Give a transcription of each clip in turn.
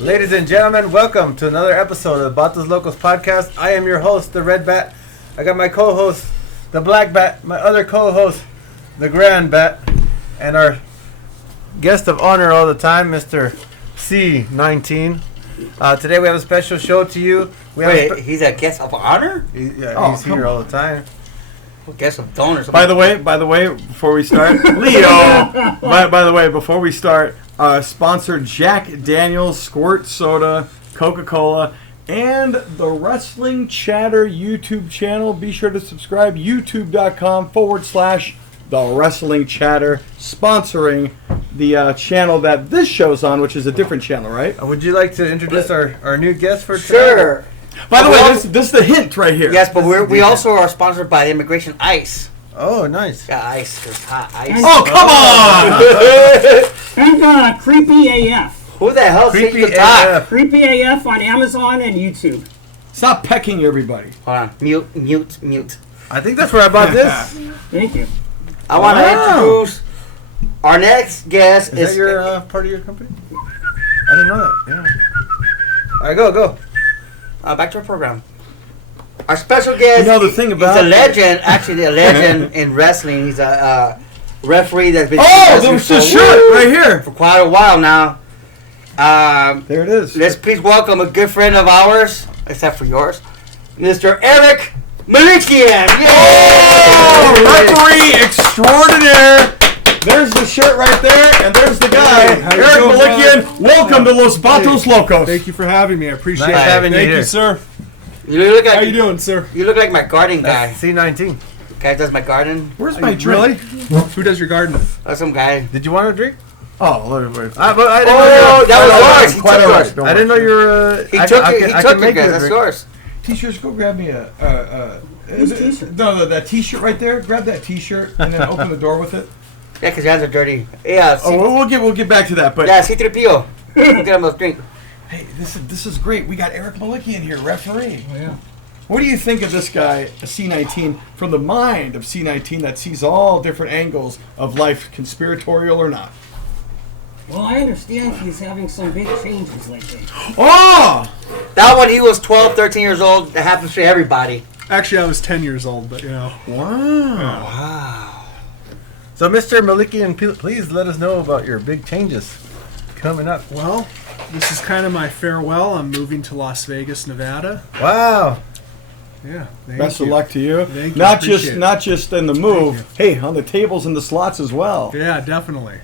Ladies and gentlemen, welcome to another episode of the Batos Lokos podcast. I am your host, the Red Bat. I got my co-host, the Black Bat, my other co-host, the Grand Bat, and our guest of honor all the time, Mr. C19. Today we have a special show to you. He's a guest of honor? He's here all the time. Guest of donors. By the way, before we start, Leo. by the way, before we start, sponsor Jack Daniels Squirt Soda, Coca-Cola, and the Wrestling Chatter YouTube channel. Be sure to subscribe. YouTube.com/The Wrestling Chatter, sponsoring the channel that this show's on, which is a different channel, right? Would you like to introduce our new guest for today? Sure. By the way, this is the hint right here. Yes, but we also are sponsored by Immigration Ice. Oh, nice. Yeah, ice. There's hot ice. Oh, come on! And Creepy AF. Who the hell Creepy speaks the talk? AF. Creepy AF on Amazon and YouTube. Stop pecking everybody. Hold on. Mute. I think that's where I bought this. Thank you. I want to introduce our next guest. Is that your part of your company? I didn't know that. Yeah. All right, go. Back to our program. Our special guest. You know the thing about he's a legend. Actually, a legend in wrestling. He's a referee that's been. Oh, there's the shirt right here. For quite a while now. There it is. Let's please welcome a good friend of ours, except for yours, Mr. Eric Melikian. Oh, referee extraordinaire. There's the shirt right there, and there's the guy, Hey, Eric Melikian. Welcome to Los Batos Lokos. Thank you for having me. I appreciate Nice it. having you Thank here. you, sir. You look like How you doing, sir? You look like my garden guy. That's C19. Guy does my garden. Where's my drink? Really? Who does your garden? That's some guy. Did you want a drink? Oh, let it wait. But I didn't Oh, that was yours. He Quite took all right. yours. Don't I didn't know worry. you were. He took it. He took it, guys. That's drink. yours. T-shirts, go grab me a Whose t-shirt? no, that T-shirt right there. Grab that T-shirt and then open the door with it. Yeah, because your hands are dirty. Yeah. Oh, we'll get back to that. But Yeah, C-3PO. We'll get him a drink. hey, this is great. We got Eric Melikian here, referee. Oh, yeah. What do you think of this guy, a C19, from the mind of C19 that sees all different angles of life, conspiratorial or not? Well, I understand he's having some big changes lately. Oh! That one, he was 12, 13 years old. That happens to everybody. Actually, I was 10 years old, but you know. Wow. Wow. So, Mr. Melikian, please let us know about your big changes coming up. Well, this is kind of my farewell. I'm moving to Las Vegas, Nevada. Wow. Yeah. Best of luck to you. Thank you. Not Appreciate just it. not just in the move. Hey, on the tables and the slots as well. Yeah, definitely.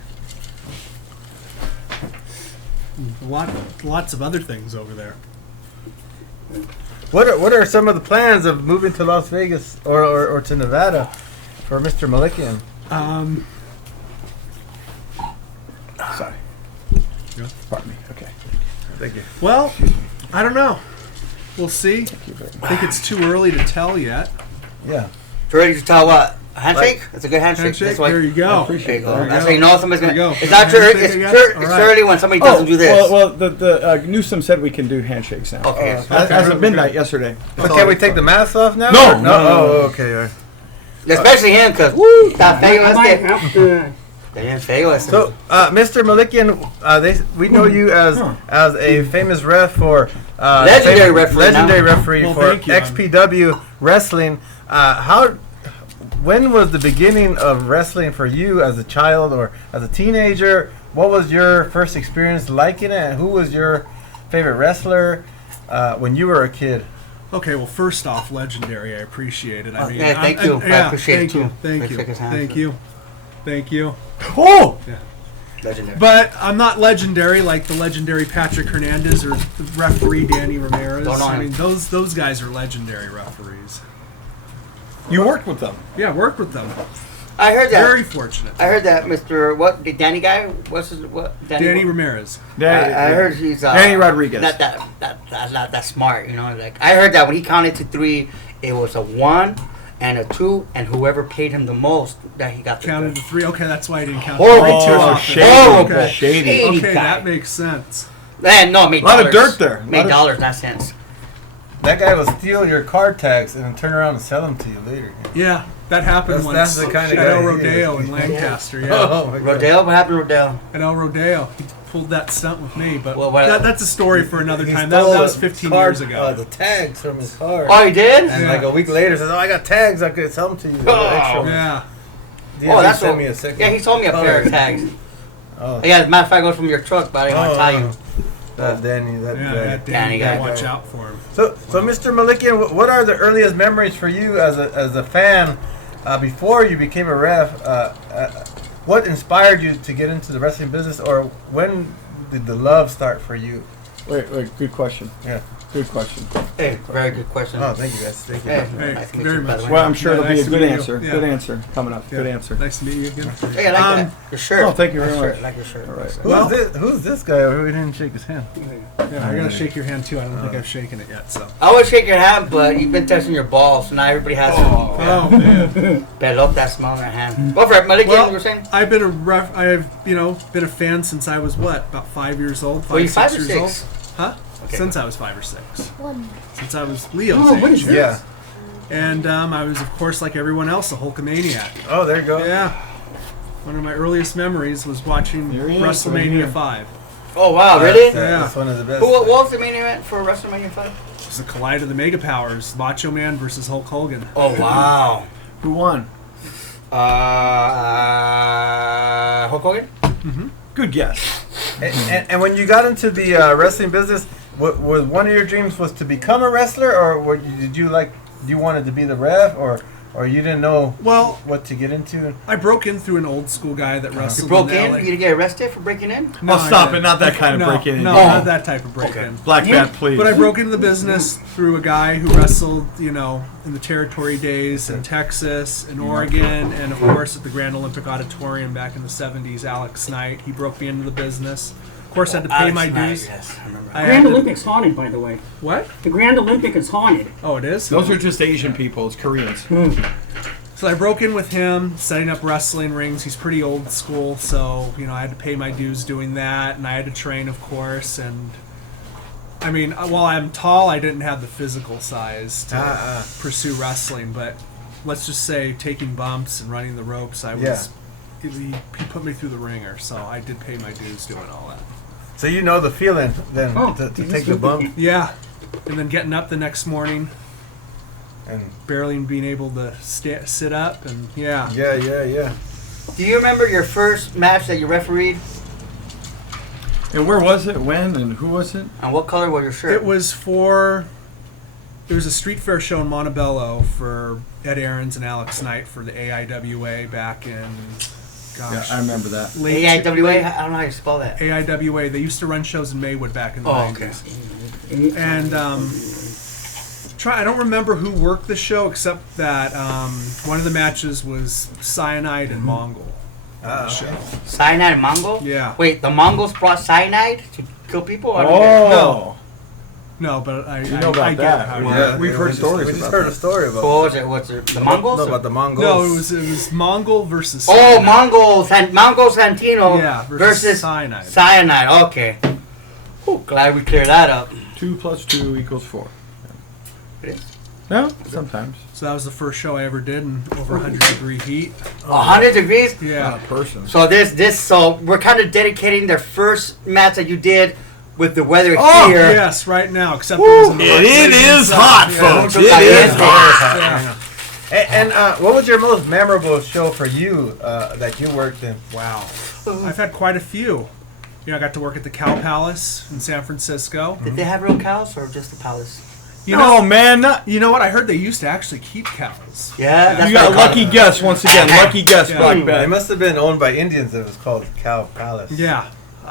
Lots of other things over there. What are some of the plans of moving to Las Vegas or to Nevada for Mr. Melikian? Sorry. Yeah. Pardon me. Okay. Thank you. Well, I don't know. We'll see. Thank you very much. I think it's too early to tell yet. Yeah. Ready to tell what? A handshake? That's a good handshake. Handshake. That's why. There you I go. appreciate There you go. that. That's how you know somebody's There gonna. you go. It's not true. Handshake, It's I guess? it's All right. early when somebody doesn't do this. Well, the Newsom said we can do handshakes now. Okay. As of midnight yesterday. So can we take the mask off now? No. Or Oh, okay. All right. Especially him, because woo, está feo I might este. have to. Está feo este. So, Mr. Melikian, we know you as a famous ref for Legendary referee now. referee Well, for thank you. XPW wrestling. When was the beginning of wrestling for you as a child or as a teenager? What was your first experience like in it? And who was your favorite wrestler when you were a kid? Okay, well, first off, legendary. I appreciate it. I mean, yeah, thank you. I appreciate it, too. Thank Let's you. shake his hand. Thank you. Oh! Legendary. But I'm not legendary like the legendary Patrick Hernandez or the referee Danny Ramirez. Don't know I him. mean, those guys are legendary referees. You worked with them. Yeah, work with them. I heard that. Very fortunate. I heard that Mr. What the Danny guy? What's his what? Danny Ramirez. I heard he's Danny Rodriguez. Not that smart, you know. Like I heard that when he counted to 3, it was a 1 and a 2, and whoever paid him the most that he got the Counted to 3. Okay, that's why I didn't count Horrible. to 3 too Oh, often. shady. Horrible. Okay. Shady. Shady Okay, guy. that makes sense. Man, no, it made A lot of dollars. dirt there. A Made lot of- dollars, not cents. That guy will steal your car tags and then turn around and sell them to you later. Yeah, that happened That's once the kind of at guy El he Rodeo is. in Lancaster. Yeah, Oh my God. Rodale, what happened to Rodale? at El Rodeo. pulled that stunt with me, but Well, what- that's a story for another He time. That stole was the 15 car- years ago. The tags from his car. Oh, you did? And Yeah. like a week later, says, "Oh, I got tags. I could sell them to you." Oh. Extra ones. Yeah. Yeah, Oh, he that's sent what, me a second. yeah, he told me a pair of color. tags. Oh, Yeah, as a matter of fact, it goes from your truck, but I didn't want to tell you. That Danny. That Yeah, Danny. that Danny Danny, guy. watch out for him. So Mr. Melikian, what are the earliest memories for you as a fan before you became a ref? What inspired you to get into the wrestling business, or when did the love start for you? Wait, good question. Yeah. Good question. Hey, very good question. Oh, thank you guys. Thank you. Hey, Hey, nice to meet very you, by much. the way. Well, I'm sure Yeah, it'll be nice a to good meet you. answer. Yeah. Good answer coming up. Good Yeah. answer. Nice to meet you again. Hey, I like that. Your shirt. Oh, thank you very Nice much. shirt. I like your shirt. All right. Well- Who's this guy? We didn't shake his hand. Yeah, I gotta shake your hand too. I don't think I've shaken it yet. So. I always shake your hand, but you've been touching your balls, so now everybody has Oh man. pelota smell in their hand. Go for it, Melikian, Well, you were saying? I've been a ref. I've been a fan since I was about 5 years old. Were you 5 or 6 6? years old. Huh? Okay. Since I was 5 or 6. Since I was Leo's Oh, what age. is this? Yeah. And I was, of course, like everyone else, a Hulkamaniac. Oh, there you go. Yeah. One of my earliest memories was watching There he is, right WrestleMania here. 5. Oh, wow, really? That's one of the best. What was the main event for WrestleMania 5? It was the collide of the Mega Powers, Macho Man versus Hulk Hogan. Oh, wow. Who won? Hulk Hogan? Good guess. And when you got into the wrestling business, was one of your dreams was to become a wrestler, or did you wanted to be the ref, or you didn't know Well, what to get into? I broke in through an old school guy that You wrestled broke in in? LA. You didn't get arrested for breaking in? No, Oh, I stop didn't. it. Not that kind of No, break-in. No, Oh. not that type of break-in. Black Bat, please. But I broke into the business through a guy who wrestled, in the territory days in Texas, in Oregon, and of course at the Grand Olympic Auditorium back in the 70s, Alex Knight. He broke me into the business. Of course, I had to pay Alex my Knight, dues. Yes, I remember. I had Grand to- Olympics haunted, by the way. What? The Grand Olympic is haunted. Oh, it is? Those are just Asian people. It's Koreans. So I broke in with him, setting up wrestling rings. He's pretty old school, so I had to pay my dues doing that, and I had to train, of course. And I mean, while I'm tall, I didn't have the physical size to pursue wrestling. But let's just say, taking bumps and running the ropes, I was. Yeah. He put me through the ringer, so I did pay my dues doing all that. So you know the feeling then Oh, to you take just the looked at bump Yeah, and then getting up the next morning, and barely being able to sit up, and yeah. yeah. Do you remember your first match that you refereed? And where was it? When? And who was it? And what color was your shirt? It was a street fair show in Montebello for Ed Aarons and Alex Knight for the AIWA back in, Yeah, I remember that. late AIWA? I don't know how you spell that. AIWA. They used to run shows in Maywood back in the Oh, 90s. okay. And I don't remember who worked the show except that one of the matches was Cyanide and Mongol. On the show. Cyanide and Mongol? Yeah. Wait, the Mongols brought cyanide to kill people? I don't get it. Oh. No, but I know about I get that. how We- you- Yeah, we've heard stories We just about heard that. a story about. So what was it? What's it? The Mongols? No, or- about the Mongols. No, it was Mongol versus Oh, Cyanide. Mongo Santino Yeah, versus Cyanide. Cyanide. Okay. Whew, glad we cleared that up. 2 + 2 = 4. It is. No, sometimes. So that was the first show I ever did in over 100-degree heat. 100 degrees? Yeah. Not a person. So so we're kind of dedicating their first match that you did with the weather Oh, here. yes, right now. Except it was in the It is sun. hot, Yeah. folks. It It is is hot. Yeah. And what was your most memorable show for you that you worked in? Wow. I've had quite a few. I got to work at the Cow Palace in San Francisco. Did they have real cows or just the palace? No, man. You know what? I heard they used to actually keep cows. Yeah, that's You got a what I call lucky it. guess once again. Lucky guess, Yeah. Black It Bat. must have been owned by Indians. It was called Cow Palace. Yeah.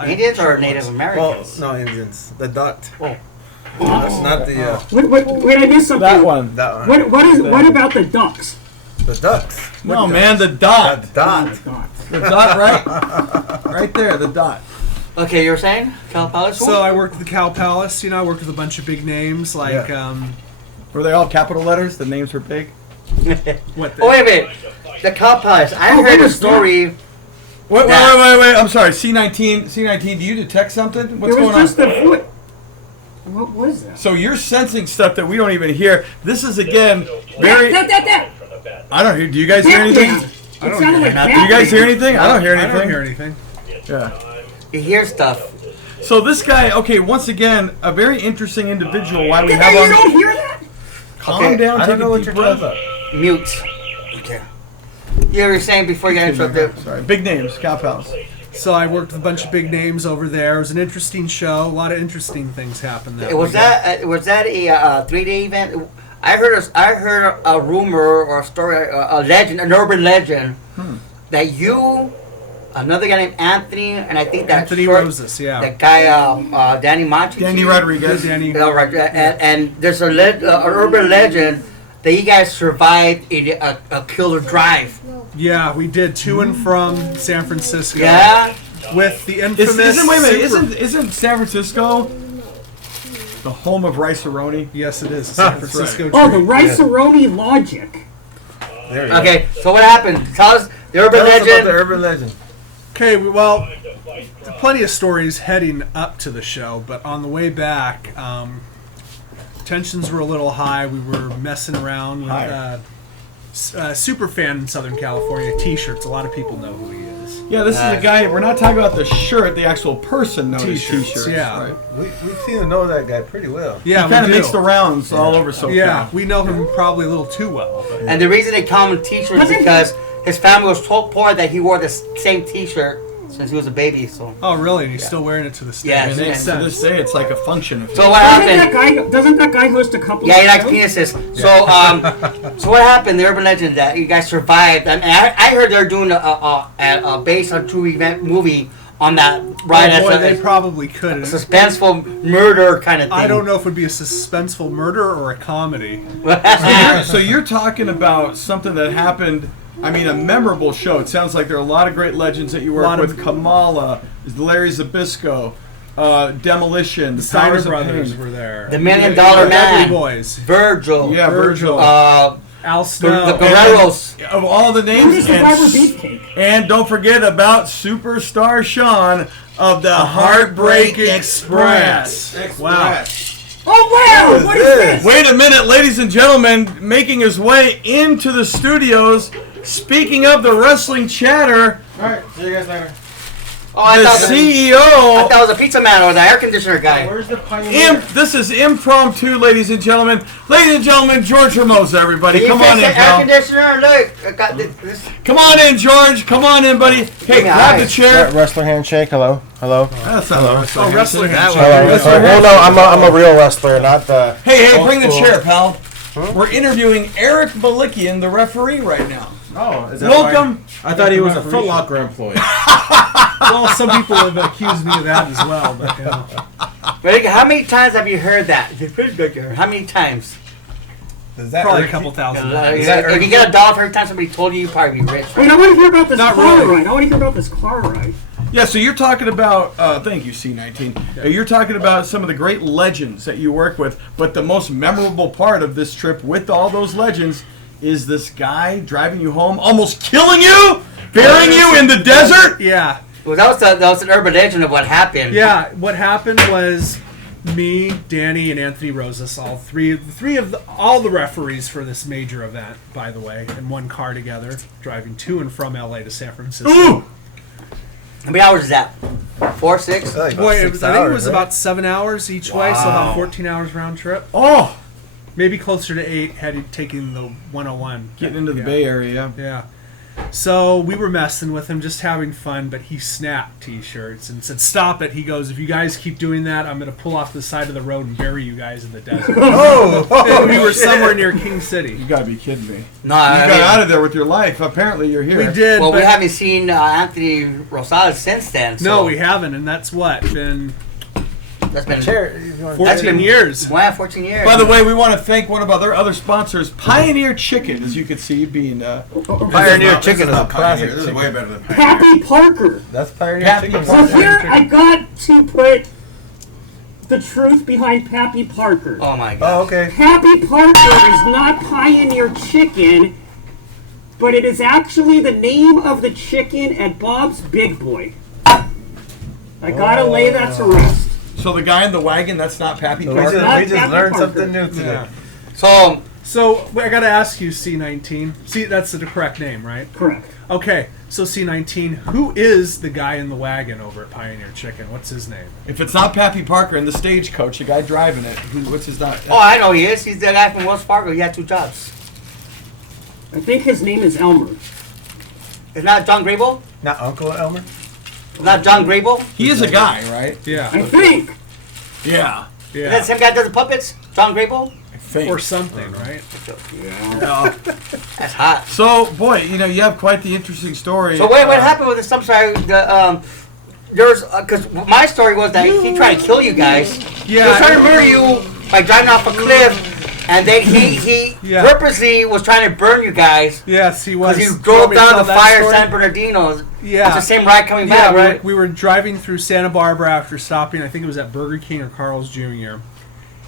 Indians sure or it Native was. Well, Americans? no Indians. The duck. Oh. That's not the Wait, I missed something. That one. that one. What about the ducks? The ducks. No, man, the dot. The dot. The dot, right? Right there, the dot. Okay, you were saying? Cal Palace? So I worked at the Cow Palace. I worked with a bunch of big names like Were they all capital letters? The names were big? what? Oh, wait a minute. The Cal Palace. I Oh, heard what a was story. Wait, Yeah. wait. I'm sorry. C19, do you detect something? What's It was going just on? the foot. What was that? So you're sensing stuff that we don't even hear. This is, again, very... That. I don't hear... Do you guys hear anything? Batman. It sounded like nothing. Do you guys hear Batman. anything? I don't hear I anything. don't hear anything. Yeah. You hear stuff. So this guy, okay, once again, a very interesting individual. Why we You have on? don't hear that? Calm Okay, down, I take don't know a what deep you're breath. talking about. Mute. Okay. You were saying before you got interrupted. Sorry, big names, Cow Pals. So I worked with a bunch of big names over there. It was an interesting show. A lot of interesting things happened there. Was that a 3-day event? I heard a rumor or a story, a legend, an urban legend, that you, another guy named Anthony, and I think that Anthony Rosas, yeah. that guy Danny Monchi, Danny Rodriguez. Danny, right, and there's an urban legend that you guys survived in a killer drive. yeah, we did to and from San Francisco. Yeah. With the infamous. Isn't San Francisco the home of Rice-A-Roni? Yes, it is. San Francisco. Oh, the treat. Rice-A-Roni logic. There you go. Okay, so what happened? Tell us the urban Tell us about legend. the urban legend. Okay, well, plenty of stories heading up to the show, but on the way back, tensions were a little high. We were messing around with super fan in Southern California T-shirts. A lot of people know who he is. Yeah, this is a guy. We're not talking about the shirt. The actual person knows T-shirts, T-shirts. yeah. Right? We seem to know that guy pretty well. Yeah, He kind of we do. makes the rounds all over SoCal. Yeah, we know him probably a little too well. But And the reason they call him T-shirt is because his family was so poor that he wore the same T-shirt since he was a baby. So oh, really? And he's still wearing it to this day. Yeah, It And makes to sense. this day, it's like a function of what happened? Doesn't that guy host a couple Yeah, of he likes shows? penises. So so what happened? The urban legend that you guys survived. I mean, I heard they're doing a based on true event movie on that ride. Oh, boy, As they a probably could. suspenseful murder kind of thing. I don't know if it would be a suspenseful murder or a comedy. So you're talking about something that happened. I mean, a memorable show. It sounds like there are a lot of great legends that you work Lot of- with. Kamala, Larry Zabisco, Demolition, The Steiner Powers of brothers Pain. were there. The $1 Million Man. Beverly Boys. Virgil. Yeah, Virgil. Al The Snow. Guerreros. Of all the Who's names, the Survivor Beefcake? and don't forget about Superstar Sean of the Heartbreak Express. Wow. Oh, wow! What is this? Wait a minute, ladies and gentlemen, making his way into the studios. Speaking of the wrestling chatter, All right, see you guys later. Oh, I the thought I CEO. thought it was a pizza man or the air conditioner guy. Where's the pioneer? This is impromptu, ladies and gentlemen. Ladies and gentlemen, George Hermosa, everybody. Can you Come fix on in, the air pal. conditioner? Look, I got this. Come on in, George. Come on in, buddy. Hey, me grab the eyes. chair. Wrestler handshake. Hello. Hello. That's not a wrestler. Oh, wrestling. Well, no, I'm a real wrestler, not the. Hey, bring the chair, pal. We're interviewing Eric Melikian, the referee, right now. Oh, is that Welcome. I thought he was a Foot Locker employee. Well, some people have accused me of that as well. But, you know. Rick, how many times have you heard that? How many times? Is that Probably a Ricky? couple thousand. Is that If you get $1 for every time somebody told you, you'd probably be rich. Wait, I want to hear about this Not car really. ride. I want to hear about this car ride. Yeah, so you're talking about, thank you, C19. You're talking about some of the great legends that you work with, but the most memorable part of this trip with all those legends is this guy driving you home, almost killing you, burying you in the desert. Yeah. Well, that was an urban legend of what happened. Yeah, what happened was me, Danny, and Anthony Rosas, all three of all the referees for this major event, by the way, in one car together, driving to and from LA to San Francisco. Ooh! How many hours is that? 4, 6? Like Boy, about I 6 think it hours, was right? about 7 hours each way, so about 14 hours round trip. Oh! Maybe closer to 8 had he taken the 101. Getting into the Yeah. Bay Area. Yeah. So we were messing with him, just having fun, but he snapped T-shirts and said, "Stop it." He goes, "If you guys keep doing that, I'm going to pull off the side of the road and bury you guys in the desert." And we were somewhere near King City. You gotta be kidding me. No, You I got mean, out of there with your life. Apparently, you're here. We did, well, we but haven't seen Anthony Rosales since then. So no, we haven't, and that's what, been That's been Chair, if you want- 14 years. Wow, 14 years. By the way, we want to thank one of our other sponsors, Pioneer Chicken, as you can see, being Pioneer Chicken is a classic. This is chicken. way better than Pappy Parker. That's Pioneer Happy Chicken. So here I got to put the truth behind Pappy Parker. oh my god. Oh, okay. Pappy Parker is not Pioneer Chicken, but it is actually the name of the chicken at Bob's Big Boy. I gotta lay that to rest. So the guy in the wagon, that's not Pappy So Parker? Not we just Pappy learned Parker. something new today. Yeah. So So I got to ask you, C19. See, that's the correct name, right? Correct. Okay. So C19, who is the guy in the wagon over at Pioneer Chicken? What's his name? If it's not Pappy Parker in the stagecoach, the guy driving it, what's his name? Oh, I know he is. He's the guy from Wells Fargo. He had 2 jobs. I think his name is Elmer. It's not John Grable? Not Uncle Elmer? Not John Grable? He is a guy, right? Yeah. I think. Yeah. Is that the same guy that does the puppets? John Grable? I think. Or something, right? Yeah. That's hot. So, boy, you know, you have quite the interesting story. So wait, what happened with this? I'm sorry. There's because my story was that he tried to kill you guys. Yeah. He was trying to murder you by driving off a cliff, and then he Yeah. purposely was trying to burn you guys Yes, he was. because you Do you want drove me to down tell the that fire story? San Bernardino. Yeah. It's the same ride coming Yeah, back, right? we were driving through Santa Barbara after stopping, I think it was at Burger King or Carl's Jr.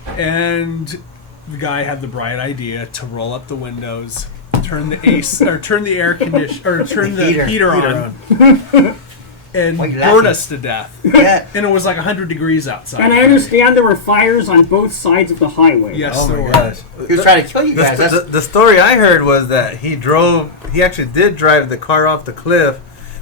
And the guy had the bright idea to roll up the windows, turn the air conditioner, or turn the heater on, and Why you burn laughing? us to death. Yeah. And it was like 100 degrees outside. And I understand there were fires on both sides of the highway. Yes, Oh there my were. gosh. He was trying to kill you guys. The story I heard was that he actually did drive the car off the cliff,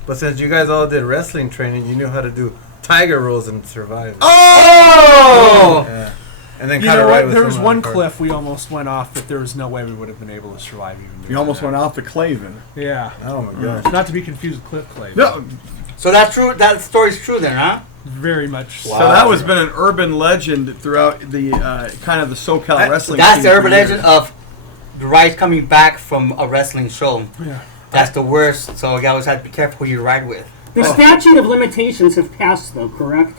but since you guys all did wrestling training, you knew how to do tiger rolls and survive. Oh! Yeah. And then You kind know of right what? with There was someone one on the car. cliff we almost went off, but there was no way we would have been able to survive even. You doing almost that. went off the Clavin. Yeah. Oh my gosh. Not to be confused with Cliff Clay. No, So that's true. That story's true then, huh? Very much so. so that has been an urban legend throughout the kind of the SoCal wrestling That's scene the for urban years. legend of the rides coming back from a wrestling show. Yeah. That's the worst. So you always have to be careful who you ride with. The statute of limitations have passed, though, correct?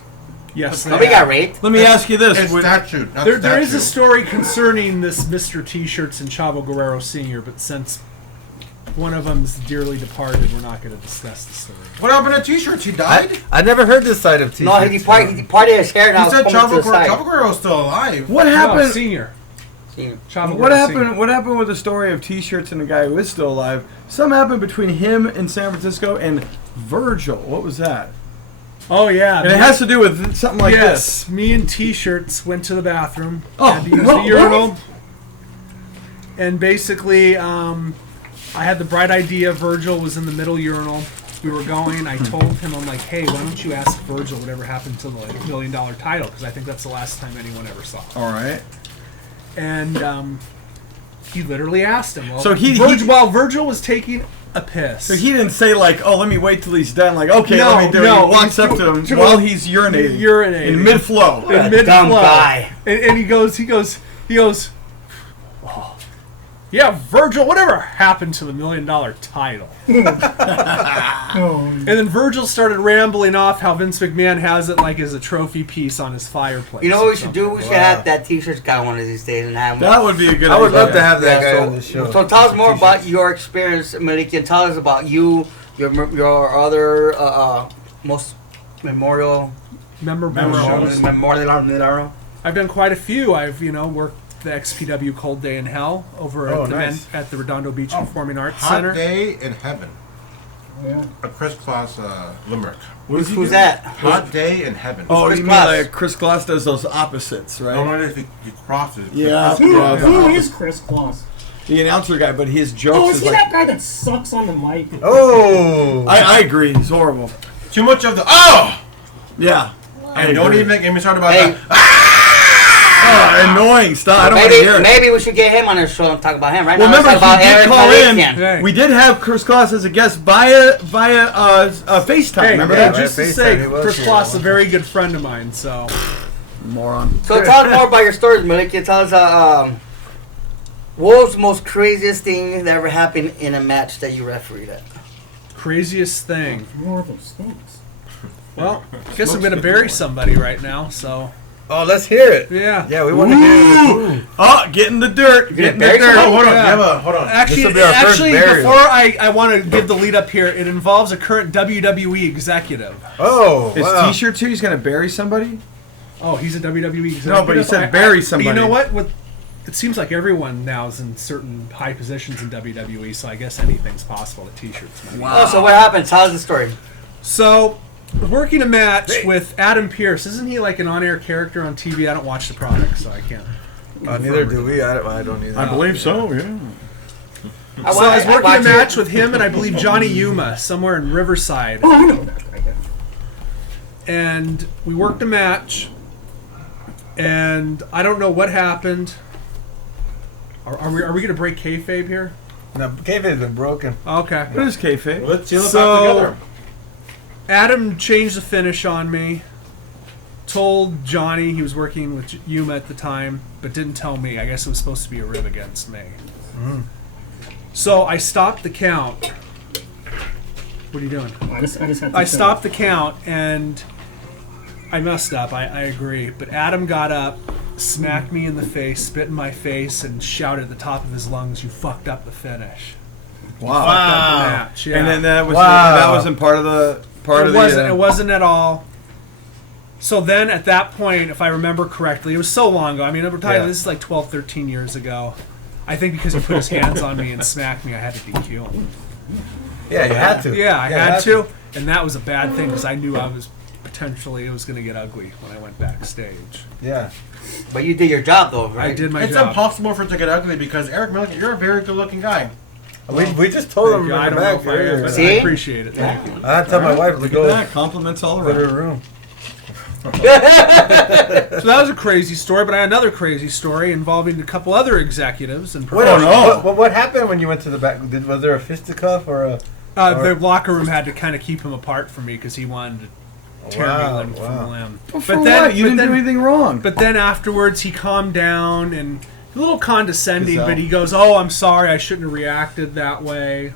Yes. Nobody got raped. Let me ask you this. It's Would- statute, not There is a statute. story concerning this Mr. T-shirts and Chavo Guerrero Sr., but since one of them's dearly departed, we're not going to discuss the story. What happened to T-shirts? He died? I never heard this side of T-shirts. No, he parted his hair now. He said it's coming to the side. Chavo Guerrero's still alive. what No, happened? Senior. See, Chavo What Guerrero happened? Sr. What happened with the story of T-shirts and the guy who is still alive? Something happened between him in San Francisco and Virgil. What was that? Oh, yeah. And it has to do with something like yes, me and T-shirts went to the bathroom. Oh, had to use what? the urinal. And basically, I had the bright idea. Virgil was in the middle urinal. We were going. I told him, I'm like, hey, why don't you ask Virgil whatever happened to the $1 million title? Because I think that's the last time anyone ever saw it. this. All right. And he literally asked him. Well, So while Virgil was taking a piss. So he didn't say like, "Oh, let me wait till he's done." Like, okay, No, let me do it. no, He walks up to him while he's urinating in mid flow. in mid dumb flow. guy. And he goes, oh, yeah, Virgil, whatever happened to the $1 million title? And then Virgil started rambling off how Vince McMahon has it like as a trophy piece on his fireplace. You know what or we should do? We should have that T-shirt guy one of these days and have him. That would be a good. I would idea. love to have that guy so, on the show. So tell us more about your experience, Melikian. Tell us about you, your other most memorial memorable. I've done quite a few. I've worked the XPW Cold Day in Hell over Oh, at the nice. at the Redondo Beach Performing Arts Hot Center. Day in Heaven. A Chris Kloss limerick. Who's that? Hot Day in Heaven. Oh, Chris you mean Kloss? like Chris Kloss does those opposites, right? I don't know if he crosses. Yeah. Who is Chris Kloss? The announcer guy, but his Oh, jokes is is he like. that guy that sucks on the mic? Oh! I agree. He's horrible. Too much of the Yeah. I and don't agree. even get me started about Hey. that. Oh, annoying stuff. I don't want to hear it. Maybe we should get him on the show and talk about him. Right Well, now, remember, let's talk he about did Eric call in. Melikian. Hey. We did have Chris Kloss as a guest via FaceTime. Hey, remember yeah, that? just to FaceTime, say, he was Chris here. Kloss is a very good friend of mine. So Moron. So tell us more about your stories, Melikian. Tell us what was the most craziest thing that ever happened in a match that you refereed at? craziest thing. More of those things. Well, I guess I'm gonna bury somebody right now. So Oh, let's hear it. yeah. Yeah, we want to hear it. Oh, get in the dirt. Get in the bury dirt. somebody? Oh, hold on. Yeah. Hold on. Actually, This'll be our first burial. before I want to give the lead up here, it involves a current WWE executive. Oh, His wow. T-shirts here. He's gonna bury somebody. Oh, he's a WWE executive. No, but he said bury somebody. But you know what? It seems like everyone now is in certain high positions in WWE, so I guess anything's possible at T-shirts. Oh, so what happened? Tell us the story. So, working a match with Adam Pearce. Isn't he like an on-air character on TV? I don't watch the product, so I can't. Neither do we. I don't either. I believe so. Yeah. So I was working a match with him and I believe Johnny Yuma somewhere in Riverside. Oh, I know that. I guess. And we worked a match, and I don't know what happened. Are we going to break kayfabe here? No, kayfabe's been broken. Okay. What is kayfabe? Let's seal it back So together. Adam changed the finish on me. Told Johnny he was working with Yuma at the time, but didn't tell me. I guess it was supposed to be a rib against me. So I stopped the count. What are you doing? I just had to I stopped the count and I messed up. I agree. But Adam got up, smacked me in the face, spit in my face, and shouted at the top of his lungs, "You fucked up the finish." Wow. Fucked up the match. Yeah. And then that was Wow. that wasn't part of the It wasn't at all. So then at that point, if I remember correctly, it was so long ago. I mean, we're talking, this is like 12, 13 years ago. I think because he put his hands on me and smacked me, I had to DQ him. Yeah, you had to. Yeah, I had to. And that was a bad thing because I knew it was going to get ugly when I went backstage. Yeah. But you did your job, though, right? I did my It's job. impossible for it to get ugly because Eric Melikian, you're a very good-looking guy. We just told him I in don't the know back if I am, earlier. but I See? appreciate it. Thank you. I had to tell my wife to Look go at that. Compliments all to her around. room. So that was a crazy story, but I had another crazy story involving a couple other executives and What happened when you went to the back? Was there a fisticuff or a... the locker room had to kind of keep him apart from me because he wanted to tear me limb from limb. For what? You didn't do anything wrong. But then afterwards, he calmed down and a little condescending. Gazelle. But he goes, "Oh, I'm sorry. I shouldn't have reacted that way."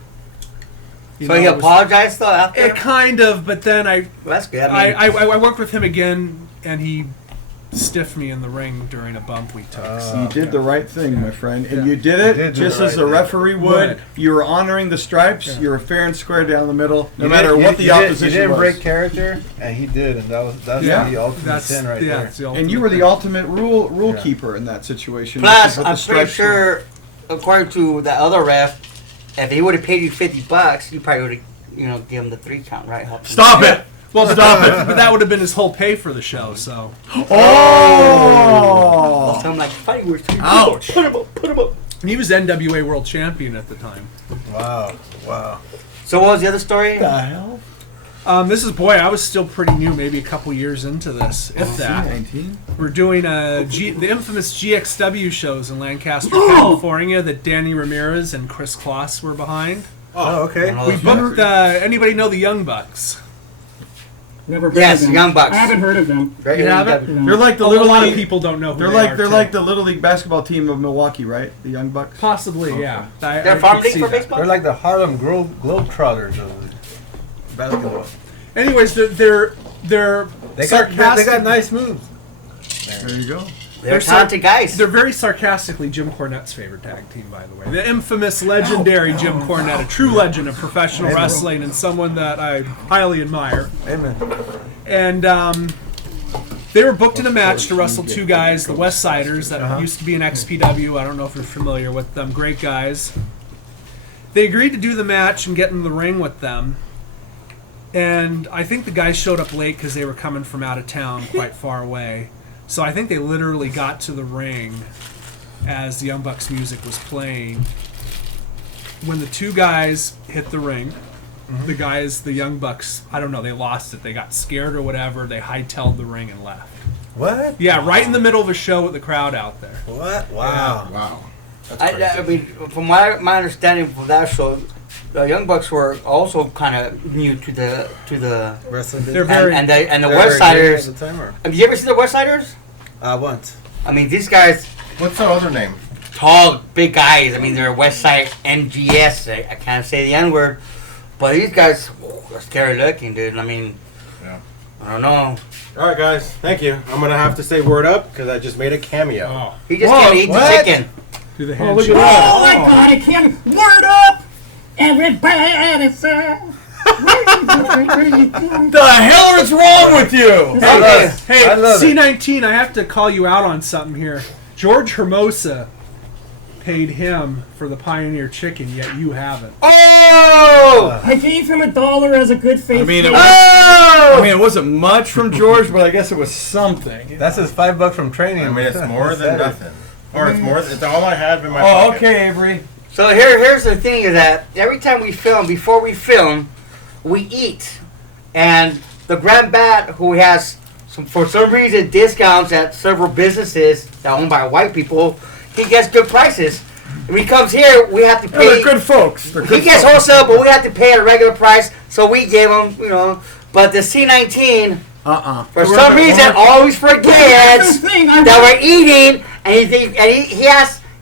So he apologized, though, after? It kind of, but then Well, that's good. I mean, I worked with him again, and he stiffed me in the ring during a bump we took. You did the right thing, my friend, and Yeah. you did You it did do just the as right a thing. referee would. Would. You were honoring the stripes. Yeah. You were fair and square down the middle, no You matter didn't- what the you opposition didn't was. break character, and he did, and that's Yeah, the ultimate sin right there. it's the And you were ultimate the thing. ultimate rule Yeah. keeper in that situation. plus, with I'm the pretty stripes. sure, according to the other ref, if he would have paid you $50, you probably would have, give him the 3 count, right? Help him. Stop it! Well, stop it! But that would have been his whole pay for the show. So Oh! So I'm like, fighting words. Ouch! Put him up. and he was NWA World Champion at the time. Wow. So what was the other story? The hell? This is I was still pretty new, maybe a couple years into this, if that. 19? We're doing the infamous GXW shows in Lancaster, California that Danny Ramirez and Chris Kloss were behind. Oh, okay. Oh, We that's booked. Anybody know the Young Bucks? Never heard Yes, of them. Young Bucks. I haven't heard of them. right. You haven't? No. They're like the A little lot of league. people don't know who They're they like are, they're too. like the little league basketball team of Milwaukee, right? The Young Bucks. Possibly, yeah. I They're could farm league see for that. baseball? They're like the Harlem Globetrotters of basketball. Anyways, they're They sarcastic. got nice moves. There you go. They're talented guys. They're very sarcastically Jim Cornette's favorite tag team, by the way. The infamous, legendary Jim Cornette, a true legend of professional wrestling and someone that I highly admire. Amen. And they were booked in a match to wrestle 2 guys, the West Siders, that used to be in XPW. I don't know if you're familiar with them. Great guys. They agreed to do the match and get in the ring with them. And I think the guys showed up late because they were coming from out of town, quite far away. So I think they literally got to the ring as the Young Bucks music was playing. When the 2 guys hit the ring, the Young Bucks, I don't know, they lost it. They got scared or whatever. They hightailed the ring and left. What? Yeah, right in the middle of a show with the crowd out there. What? Wow. Wow. I mean, from my understanding from that show, the Young Bucks were also kind of new to the Wrestling. They're business. very- and the They're West very good Siders. at the time, or? Have you ever seen the West Siders? Once. I mean, these guys, What's the other name? tall, big guys. I mean, they're West Side MGS. I can't say the N word, but these guys are scary looking, dude. I mean, Yeah. I don't know. All right, guys. Thank you. I'm gonna have to say word up because I just made a cameo. He just Whoa, can't eat the what? chicken. Do the look at handshake. that. Oh my God! I can't. Word up! Everybody say. The hell is wrong with you? Okay. Hey, I love it. C19, I have to call you out on something here. George Hermosa paid him for the Pioneer Chicken, yet you haven't. Oh! I gave him $1 as a good faith. I mean, it gift. was, I mean, it wasn't much from George, but I guess it was something. That's his $5 from training. I mean, it's more than Saturday. nothing. Or it's more. It's all I have in my Oh, pocket. okay, Avery. So here's the thing is that every time we film, before we film, we eat. And the Grand Bat, who has, for some reason, discounts at several businesses that are owned by white people, he gets good prices. When he comes here, we have to pay. They're good folks. They're good He gets folks. wholesale, but we have to pay at a regular price, so we gave him, But the C19, for some reason, always forgets that we're eating, and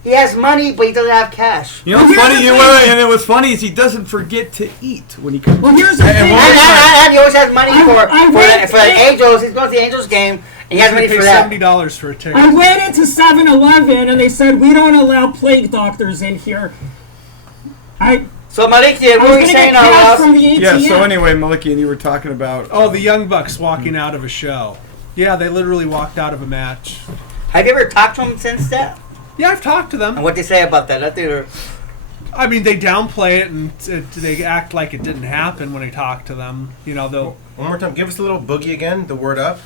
he has money, but he doesn't have cash. You know what's funny? And it was funny is he doesn't forget to eat when he comes. Well, here's the thing. And he always has money for went the Angels. He's going to the Angels game, and he has money pay for that. $70 for a ticket. I went into 7-Eleven and they said we don't allow plague doctors in here. So Melikian, what were you saying cash from about? the ATM. Yeah. So anyway, Melikian, you were talking about. Oh, the Young Bucks walking out of a show. Yeah, they literally walked out of a match. Have you ever talked to him since that? Yeah, I've talked to them. And what they say about that? I mean, they downplay it and they act like it didn't happen when I talk to them. They'll. One more time. Give us a little boogie again. The word up.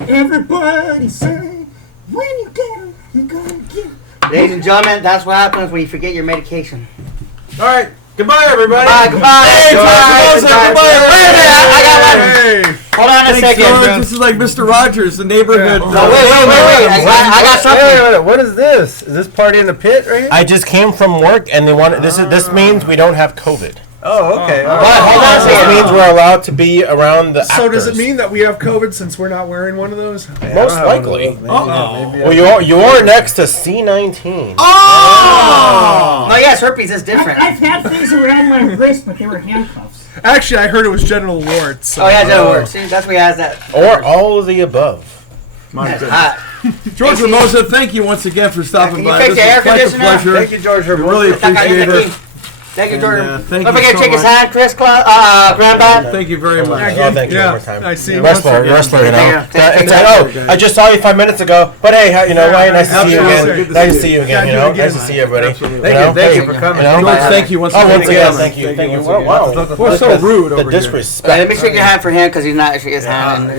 Everybody say, when you get 'em, you're gonna get 'em. Ladies and gentlemen, that's what happens when you forget your medication. All right. Goodbye, everybody. Goodbye. Hey, Goodbye. goodbye. Wait a minute, I got one. Hey. Hold on a Thanks, second. George. This is like Mr. Rogers, the neighborhood. No, wait. I got something. Wait, what is this? Is this party in the pit right here? I just came from work, and they want this means we don't have COVID. Oh, okay. But hold on a This second. means we're allowed to be around the So does it actors. mean that we have COVID since we're not wearing one of those? Most likely. Maybe Well, you are next to C19. Oh! No, yes, herpes is different. I've had things around my wrist, but they were handcuffs. Actually, I heard it was genital warts. So. Oh, yeah, that works. See, that's why he has that. Or all of the above. My That's goodness. hot. George Ramosa, thank you once again for stopping Can you by. fix This the air was quite a conditioner? pleasure. Thank you, George. We really appreciate it. Thank you, And, Jordan. thank Don't you forget to so shake his much. hand, Chris Grand Bat. Thank you very much. Oh, thank you Yeah, one more time. I see. Wrestler, Once again. you know. Yeah. It's like, I just saw you 5 minutes ago, but hey, Ryan, nice to see you Absolutely. again. Nice to see you again, Yeah, do it Nice to again. see everybody. Absolutely. Thank you for coming. George, thank you once Oh, again. once again, thank you. once Oh, again. wow. We're so rude The over here. disrespect. Let me shake your hand for him because he's not shaking his hand.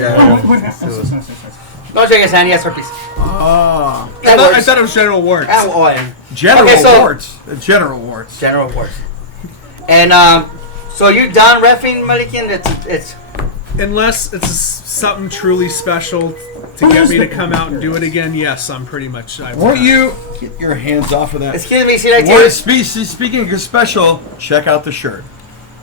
Don't shake his hand. He has herpes. Ah. That I works. thought it was genital warts. General Okay, so- warts. General warts. General works. And so you're done reffing, Melikian? It's Unless it's something truly special to get me to come out and do it again, yes, I'm pretty much. Won't you get your hands off of that? excuse me. See that What too? speaking of special, check out the shirt.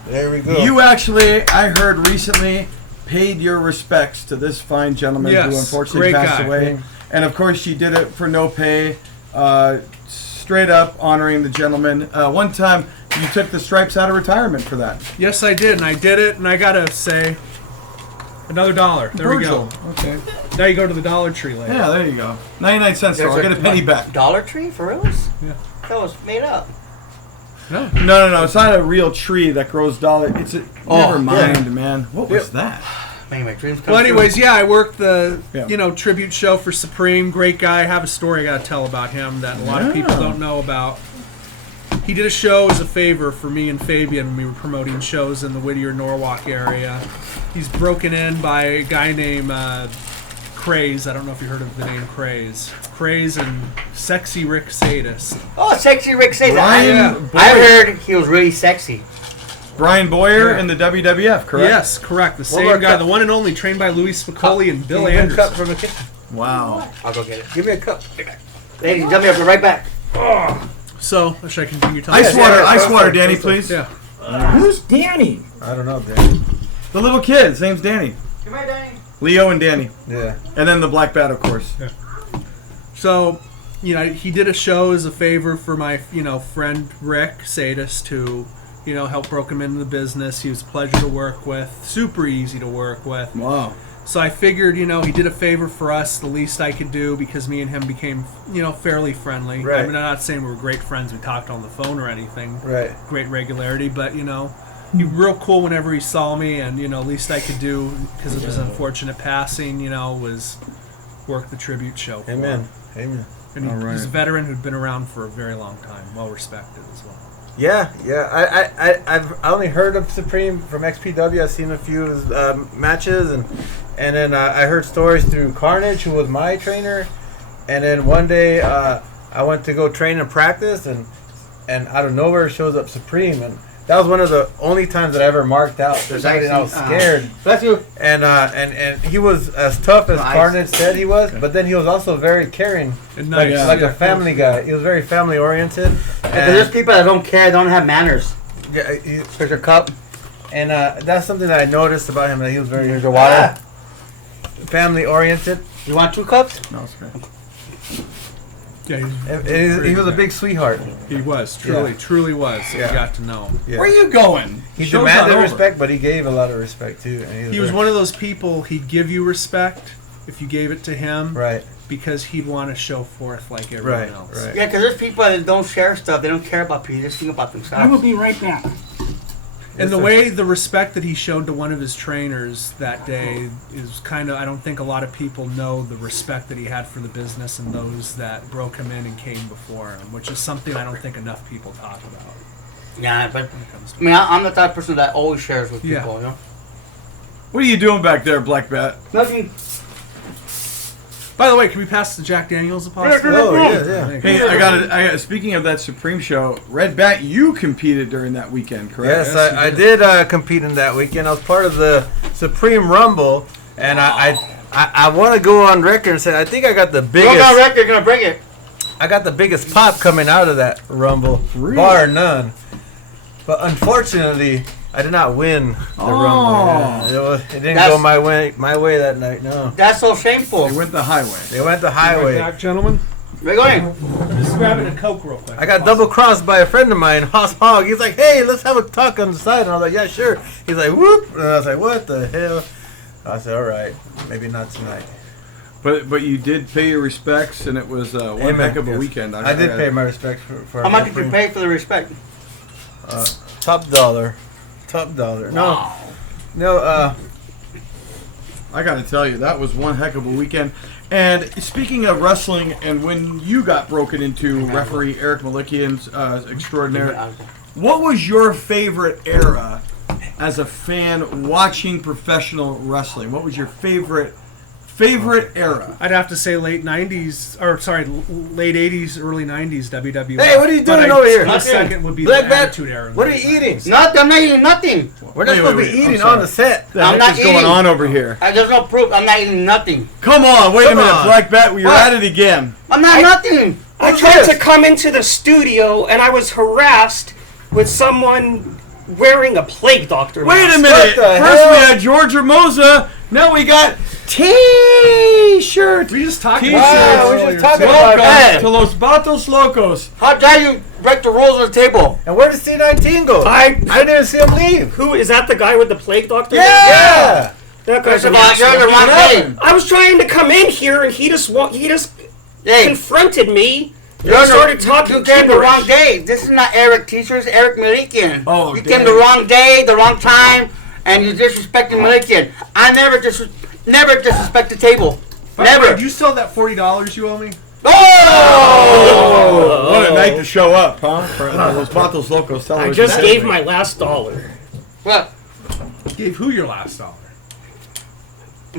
There we go. You actually, I heard recently, paid your respects to this fine gentleman who Yes, unfortunately great passed guy. away. And of course, she did it for no pay, straight up honoring the gentleman. One time, you took the stripes out of retirement for that. Yes, I did, and I did it, and I gotta say, another $1. There Virgil. we Okay. go. Now you go to the Dollar Tree later. Yeah, there you go. 99 cents, though. I'll get a penny back. Dollar Tree for reals? Yeah. That was made up. No. No. It's not a real tree that grows dollar. It's a. Never mind, man. What was that? Making my dreams come Well, anyways, yeah, I worked the Yeah. tribute show for Supreme. Great guy. I have a story I gotta tell about him that a lot of people don't know about. He did a show as a favor for me and Fabian when we were promoting shows in the Whittier, Norwalk area. He's broken in by a guy named Craze. I don't know if you heard of the name Craze. Craze and Sexy Rick Sadist. true. Oh, sexy Rick says Brian I heard he was really sexy. Brian Boyer in the WWF, correct? Yes, correct. The more same guy, cup? the one and only, trained by Louis Spicoli and Bill Give me a cup Anderson. from the kitchen. Wow. I'll go get it. Give me a cup. Ladies and gentlemen, I'll be right back. So, should I continue talking? Ice water, Danny, please. Yeah. Who's Danny? I don't know, Dan. The little kid. His name's Danny. Come here, Danny. Leo and Danny. Yeah. And then the Black Bat, of course. So, he did a show as a favor for my, friend Rick Sadist, who, helped broke him into the business. He was a pleasure to work with, super easy to work with. Wow. So I figured, he did a favor for us, the least I could do, because me and him became, fairly friendly. Right. I mean, I'm not saying we were great friends, we talked on the phone or anything. Right. Great regularity, but, he was real cool whenever he saw me, and, least I could do, because of his unfortunate passing, was work the tribute show for him. Amen. Amen. And All right. he's a veteran who'd been around for a very long time, well respected as well. Yeah. I've only heard of Supreme from XPW. I've seen a few of his matches, and then I heard stories through Carnage, who was my trainer. And then one day I went to go train and practice, and and out of nowhere shows up Supreme, and that was one of the only times that I ever marked out. There's something I was scared. Bless you. And he was as tough as Carnage said he was, but then he was also very caring, And like, nice. like a family guy. He was very family oriented. Because there's people that don't care, don't have manners. Yeah, Here's your cup. and that's something that I noticed about him, that he was very here's your water, family oriented. You want 2 cups? No, it's okay. Yeah, He was a big sweetheart. he was truly was. Yeah. You got to know. Yeah. Where are you going? He Show's demanded not over. respect, but he gave a lot of respect too. And He was one of those people. He'd give you respect if you gave it to him, right. because he'd want to show forth like everyone Right, else. right. Yeah, because there's people that don't share stuff. They don't care about people. They just think about themselves. I will be right back. And the way the respect that he showed to one of his trainers that day is kind of, I don't think a lot of people know the respect that he had for the business and those that broke him in and came before him, which is something I don't think enough people talk about. Yeah, but when it comes to I mean, I'm the type of person that always shares with Yeah. people. You know. What are you doing back there, Black Bat? Nothing. By the way, can we pass the Jack Daniels apostrophe? Oh yeah. Thank Hey, you. I got. Speaking of that Supreme show, Red Bat, you competed during that weekend, correct? Yes, I did compete in that weekend. I was part of the Supreme Rumble, and I want to go on record and say I think I got the Go on biggest. record. You're gonna bring it. I got the biggest pop coming out of that Rumble, Really? bar none. But unfortunately, I did not win the Rumble. It didn't go my way that night. No, That's so shameful. They went the highway. they went the highway. Back, gentlemen. We're going. Just grabbing a Coke real quick. I got double crossed by a friend of mine, Hoss Hog. He's like, "Hey, let's have a talk on the side." And I was like, "Yeah, sure." He's like, "Whoop," and I was like, "What the hell?" I said, "All right, maybe not tonight." But you did pay your respects, and it was one Amen. heck of a Yes. weekend. I did pay my respects for How much did you pay for the respect? Top dollar. No. I got to tell you, that was one heck of a weekend. And speaking of wrestling, and when you got broken into, referee Eric Melikian's extraordinary, what was your favorite era as a fan watching professional wrestling? What was your favorite era? I'd have to say late 90s, or sorry, late 80s, early 90s WWF. Hey, what are you doing But over here? The second would be Black the Bat, Attitude Era. what are you eating? Nothing. I'm not eating nothing. We're not Wait, supposed wait, to be wait, I'm eating sorry. on the set. The I'm heck not is going eating. on over here? There's no proof. I'm not eating nothing. Come on, wait a Come minute, on. Black Bat, you're What? at it again. I'm not nothing. I Who's tried this? to come into the studio and I was harassed with someone wearing a plague doctor Wait a mask. minute. the First hell? we had George Ramosa. Now we got T-shirts. We just talked T-shirts. about Wow, this we just earlier, talking too. about Welcome that. to Los Batos Lokos. How dare you break the rules of the table? And where did C19 go? I didn't even see him leave. Who is that? The guy with the plague doctor? Yeah. That guy's First a of all, you're the wrong thing. I was trying to come in here and he just Hey, confronted me. you're and started talking You came the gibberish. wrong day. This is not Eric T-shirts. Eric Melikian. Oh, you damn. came the wrong day, the wrong time, and you're disrespecting Melikian. I never disrespect the table. By the way, Never. do you still have that $40 you owe me? Oh! What a night to show up, huh? For Los Batos Lokos. I just gave my last dollar. What? Gave who your last dollar?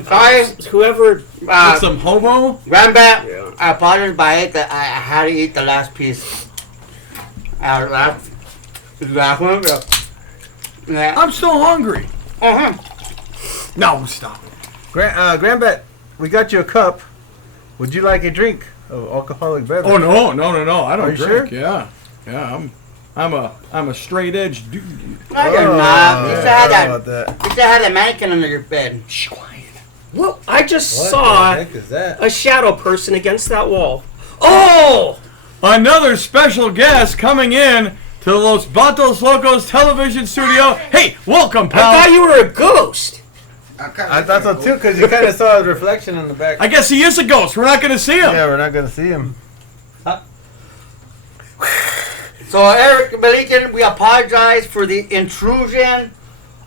Sorry, Whoever. With some homo? Grandbat. Yeah. I apologize, but I had to eat the last piece. Last one. Yeah. I'm still hungry. Uh-huh. No, stop it. Grandbat, we got you a cup. Would you like a drink of alcoholic beverage? Oh no! I Are don't you drink. sure? Yeah. I'm a straight edge dude. No, you're not. You still had about that. that. You still had a mannequin under your bed. Shh, quiet. Well, I just What saw the heck is that? a shadow person against that wall. Oh! Another special guest coming in to the Los Batos Lokos television studio. Hey, welcome, I pal. thought you were a ghost. I thought so too, because you kind of saw his reflection in the back. I guess he is a ghost. We're not going to see him. Yeah, we're not going to see him. So, Eric Melikian, we apologize for the intrusion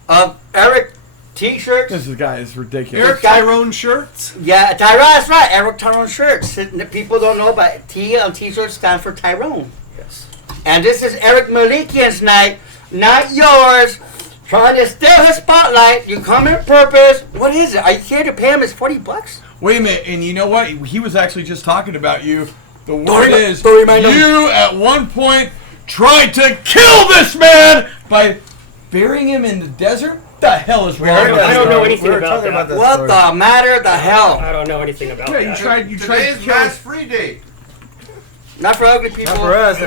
of Eric T-shirts. This guy is ridiculous. Eric Tyrone shirts? Yeah, Tyrone, that's right. Eric Tyrone shirts. People don't know, but T on T-shirts stand for Tyrone. Yes. And this is Eric Melikian's night, not yours. Trying to steal his spotlight. You come in purpose. What is it? Are you here to pay him his $40? Wait a minute, and you know what? He was actually just talking about you. The word Don't is, remind him. you at one point tried to kill this man by burying him in the desert? The hell is wrong? I don't know anything about talking that. What the matter? The hell? I don't know anything about Yeah, that. you tried to Today's kill. mass free day. Not for ugly people. Not for us.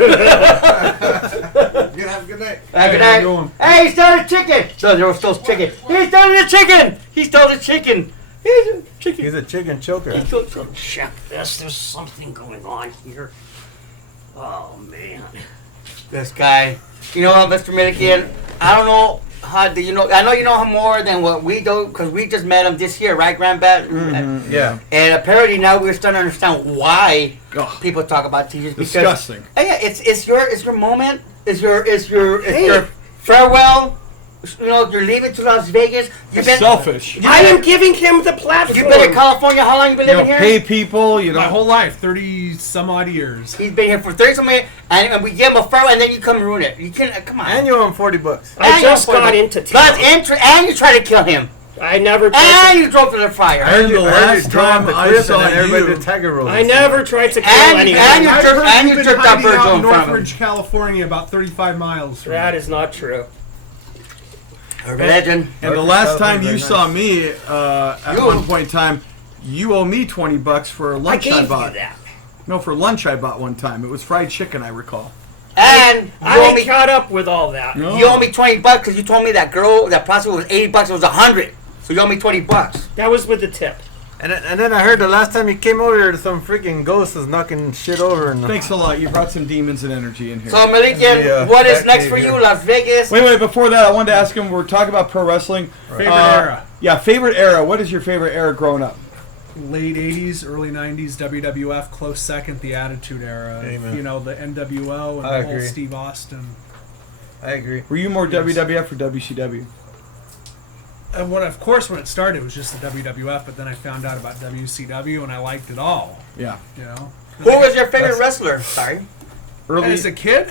You have a good night. Good night. Hey, he stole the chicken. So there was still chicken. He stole the chicken. He stole the chicken. He's a chicken. He's a chicken choker. He stole the Check this. There's something going on here. Oh man. This guy. You know what, Mr. Melikian? I don't know how do you know. I know you know him more than what we do because we just met him this year, right, Grandbat? Yeah. And apparently now we're starting to understand why Ugh. people talk about TVs. Because, Disgusting. Yeah, it's your moment. It's your farewell. You know, you're leaving to Las Vegas. You've been Selfish. I am giving him the platform. You've been in California. How long you been You living don't here? pay people. You My don't. whole life, 30 some odd years. He's been here for 30 some minutes, and we give him a farewell, and then you come and ruin it. You can't. Come on. And you owe him $40. I just And got you- into That's town. and you tried to kill him, I never tried and you drove to the fire, And the last time I saw everybody you, did Tiger Rolls. to. I never tried to kill And- anyone. and you I've jerked- heard and you've you been jerked out hiding out Virgil in in front of him. Northridge, California, about 35 miles from That is not true. legend. and the last time you Very saw nice. me at You- one point in time, you owe me $20 for a I lunch gave I you bought. that. No, for lunch I bought one time. It was fried chicken, I recall. And you I owe ain't me caught up with all that. No. You owe me $20 because you told me that prostitute was $80. It was $100. So you owe me $20. That was with the tip. And then I heard the last time you came over here, some freaking ghost was knocking shit over. And Thanks a lot. You brought some demons and energy in here. So Melikian, Yeah, what is that next cave for here. you, Las Vegas? Wait, before that, I wanted to ask him, we're talking about pro wrestling. favorite era. Yeah, favorite era. What is your favorite era growing up? Late 80s, early 90s, WWF, close second, the Attitude Era. Amen. You know, the NWO and I the whole agree. Steve Austin. I agree. Were you more WWF or WCW? And of course, when it started, it was just the WWF, but then I found out about WCW and I liked it all. Yeah. You know? Who was your favorite wrestler? Sorry. Early. As a kid,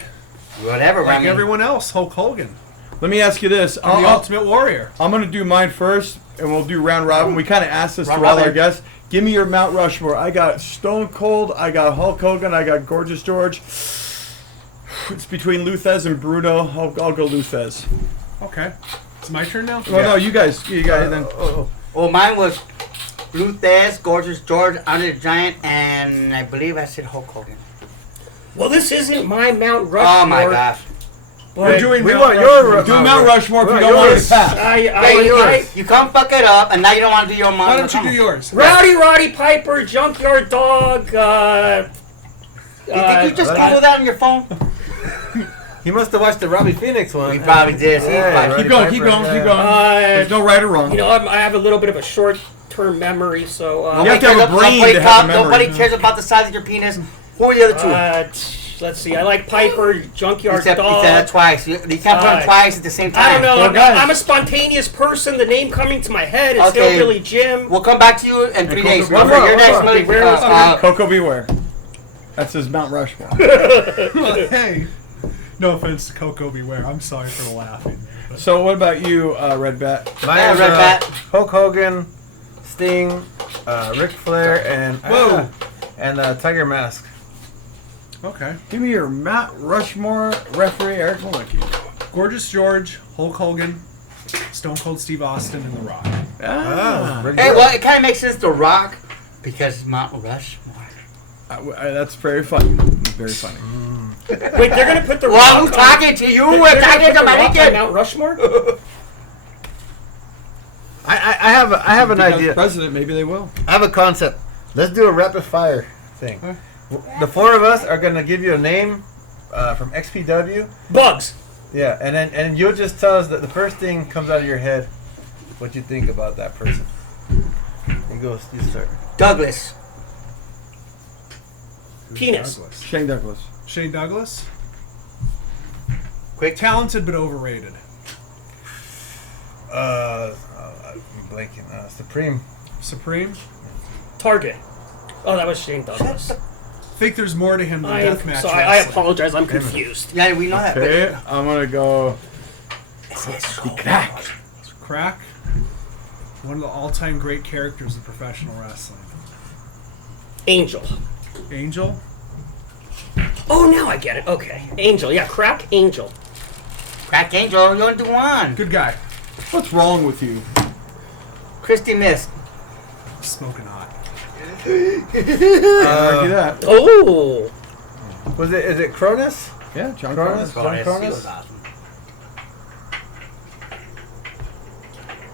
Whatever, like I mean. everyone else, Hulk Hogan. Let me ask you this. I'm the Ultimate Warrior. I'm going to do mine first, and we'll do round robin. We kind of asked this Round to all our robin. guests. Give me your Mount Rushmore. I got Stone Cold, I got Hulk Hogan, I got Gorgeous George. It's between Luthez and Bruno. I'll go Luthez. Okay. It's my turn now? Well, no, you guys then. Well, mine was Luthez, Gorgeous George, Andre the Giant, and I believe I said Hulk Hogan. Well, this isn't my Mount Rushmore. Oh my gosh. We're doing we Mount want Rushmore. your Do Mount Rushmore if you Right, don't want yours. to pass. I You come fuck it up, and now you don't want to do your mom. Why don't you do yours? Rowdy Roddy Piper, Junkyard Dog, Did you just Google that on your phone? He must have watched the Robbie Phoenix one. We probably did. See, Yeah, probably- right. Keep going, keep going, keep going. There's no right or wrong. you know, I have a little bit of a short-term memory, so You have to have a brain to have a memory. Nobody cares about the size of your penis. Who are the other two? let's see. I like Piper, Junkyard Except Dog. you said it twice. You can't put them twice at the same time. I don't know. Four guys. I'm a spontaneous person. The name coming to my head is Okay. Hillbilly Jim. We'll come back to you in 3 days. One Remember, more, you're one next, more. Malik. Where was Coco Beware. That's his Mount Rushmore. Hey. No offense to Coco Beware. I'm sorry for the laughing. So what about you, Red Bat? Mine Yeah, is, Red Bat. Hulk Hogan, Sting, Ric Flair, and Tiger Mask. Okay. Give me your Mount Rushmore referee, Eric Melikian. Gorgeous George, Hulk Hogan, Stone Cold Steve Austin, and The Rock. Hey, well, it kind of makes sense to Rock because Mount Rushmore. That's very funny. Very funny. Wait, they're gonna put the Well, Rock who's on- talking to you? they're We're gonna talking put to the Rock on Melikian. Mount Rushmore? I have an Because idea. President, maybe they will. I have a concept. Let's do a rapid fire thing. The four of us are gonna give you a name from XPW. Bugs. Yeah, and you'll just tell us that the first thing comes out of your head, what you think about that person. You start. Douglas. Penis. Douglas. Shane Douglas. Shane Douglas. Quick. Talented but overrated. I'm blanking. Supreme. Supreme. Target. Oh, that was Shane Douglas. Think there's more to him than deathmatch Sorry, I wrestling. apologize. I'm confused. Yeah, we know that. but- Okay, I'm gonna go. Crack. Crack. One of the all-time great characters in professional wrestling. Angel. Angel. Oh, now I get it. Okay. Angel. Yeah, Crack Angel. Crack Angel, you only do one. Good guy. What's wrong with you? Christy Mist. Smoking hot. Argue that. Oh. Is it Cronus? Yeah, John Cronus? Cronus. He Cronus? was awesome.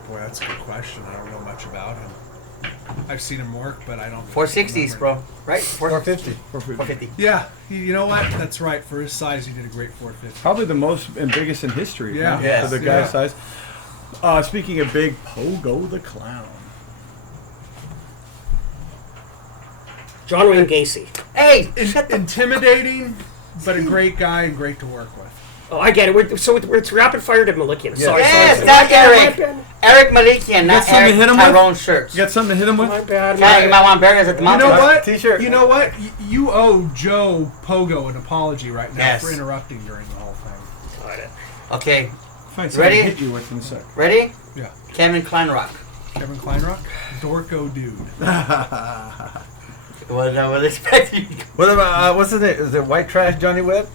Boy, that's a good question. I don't know much about him. I've seen him work, but I don't. 460s, bro. Right? 450. 450. Yeah, you know what? That's right. For his size, he did a great 450. Probably the most and biggest in history. Yeah. right? Yes. For the guy's Yeah. size. Speaking of big, Pogo the Clown. John Wayne Gacy. Hey, shut the... Intimidating, but a great guy and great to work with. Oh, I get it. It's rapid fire to Melikian. Sorry, Yes, sorry. not Eric. My bad. Eric Melikian, not something to Eric hit him with? Tyrone Shirts. You got something to hit him with? My bad. Yeah, you might want berries at the You mountain. know what? T-shirt. You know what? You owe Joe Pogo an apology right now Yes. for interrupting during the whole thing. Got it. Okay, Find something Ready? to hit you with in a sec. ready? Yeah. Kevin Kleinrock. Kevin Kleinrock, Dorko dude. Was I was expecting. What about, what's his name? Is it White Trash Johnny Webb?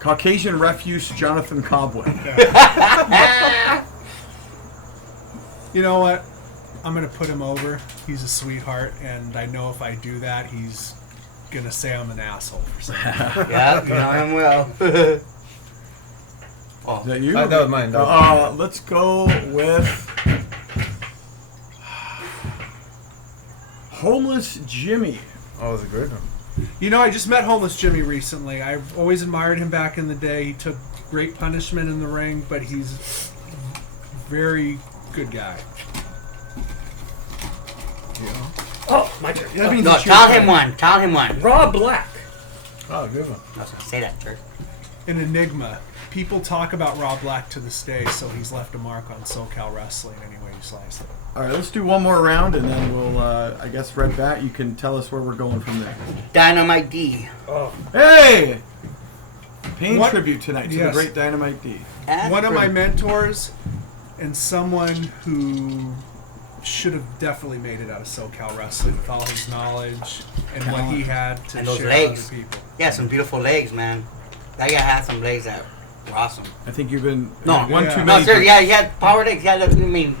Caucasian refuse Jonathan Cobweb. You know what? I'm gonna put him over. He's a sweetheart, and I know if I do that, he's gonna say I'm an asshole for something. Yeah, you know him well. Is that you? That was mine. That was Let's go with Homeless Jimmy. Oh, it was a good one. You know, I just met Homeless Jimmy recently. I've always admired him back in the day. He took great punishment in the ring, but he's a very good guy. Oh, my turn. That means No, it's your tell turn. him one. Tell him one. Rob Black. Oh, good one. I was gonna say that, Church. An enigma. People talk about Rob Black to this day, so he's left a mark on SoCal wrestling any way you slice it. All right, let's do one more round, and then we'll, I guess, Red Bat, you can tell us where we're going from there. Dynamite D. Oh. Hey! Paying What? tribute tonight to Yes. the great Dynamite D. One of my mentors and someone who should have definitely made it out of SoCal wrestling with all his knowledge and what he had to And those share legs. with other people. Yeah, some beautiful legs, man. That guy had some legs that were awesome. I think you've been No. one Yeah. too No, many. seriously, yeah, he had power legs. Yeah, look, I mean.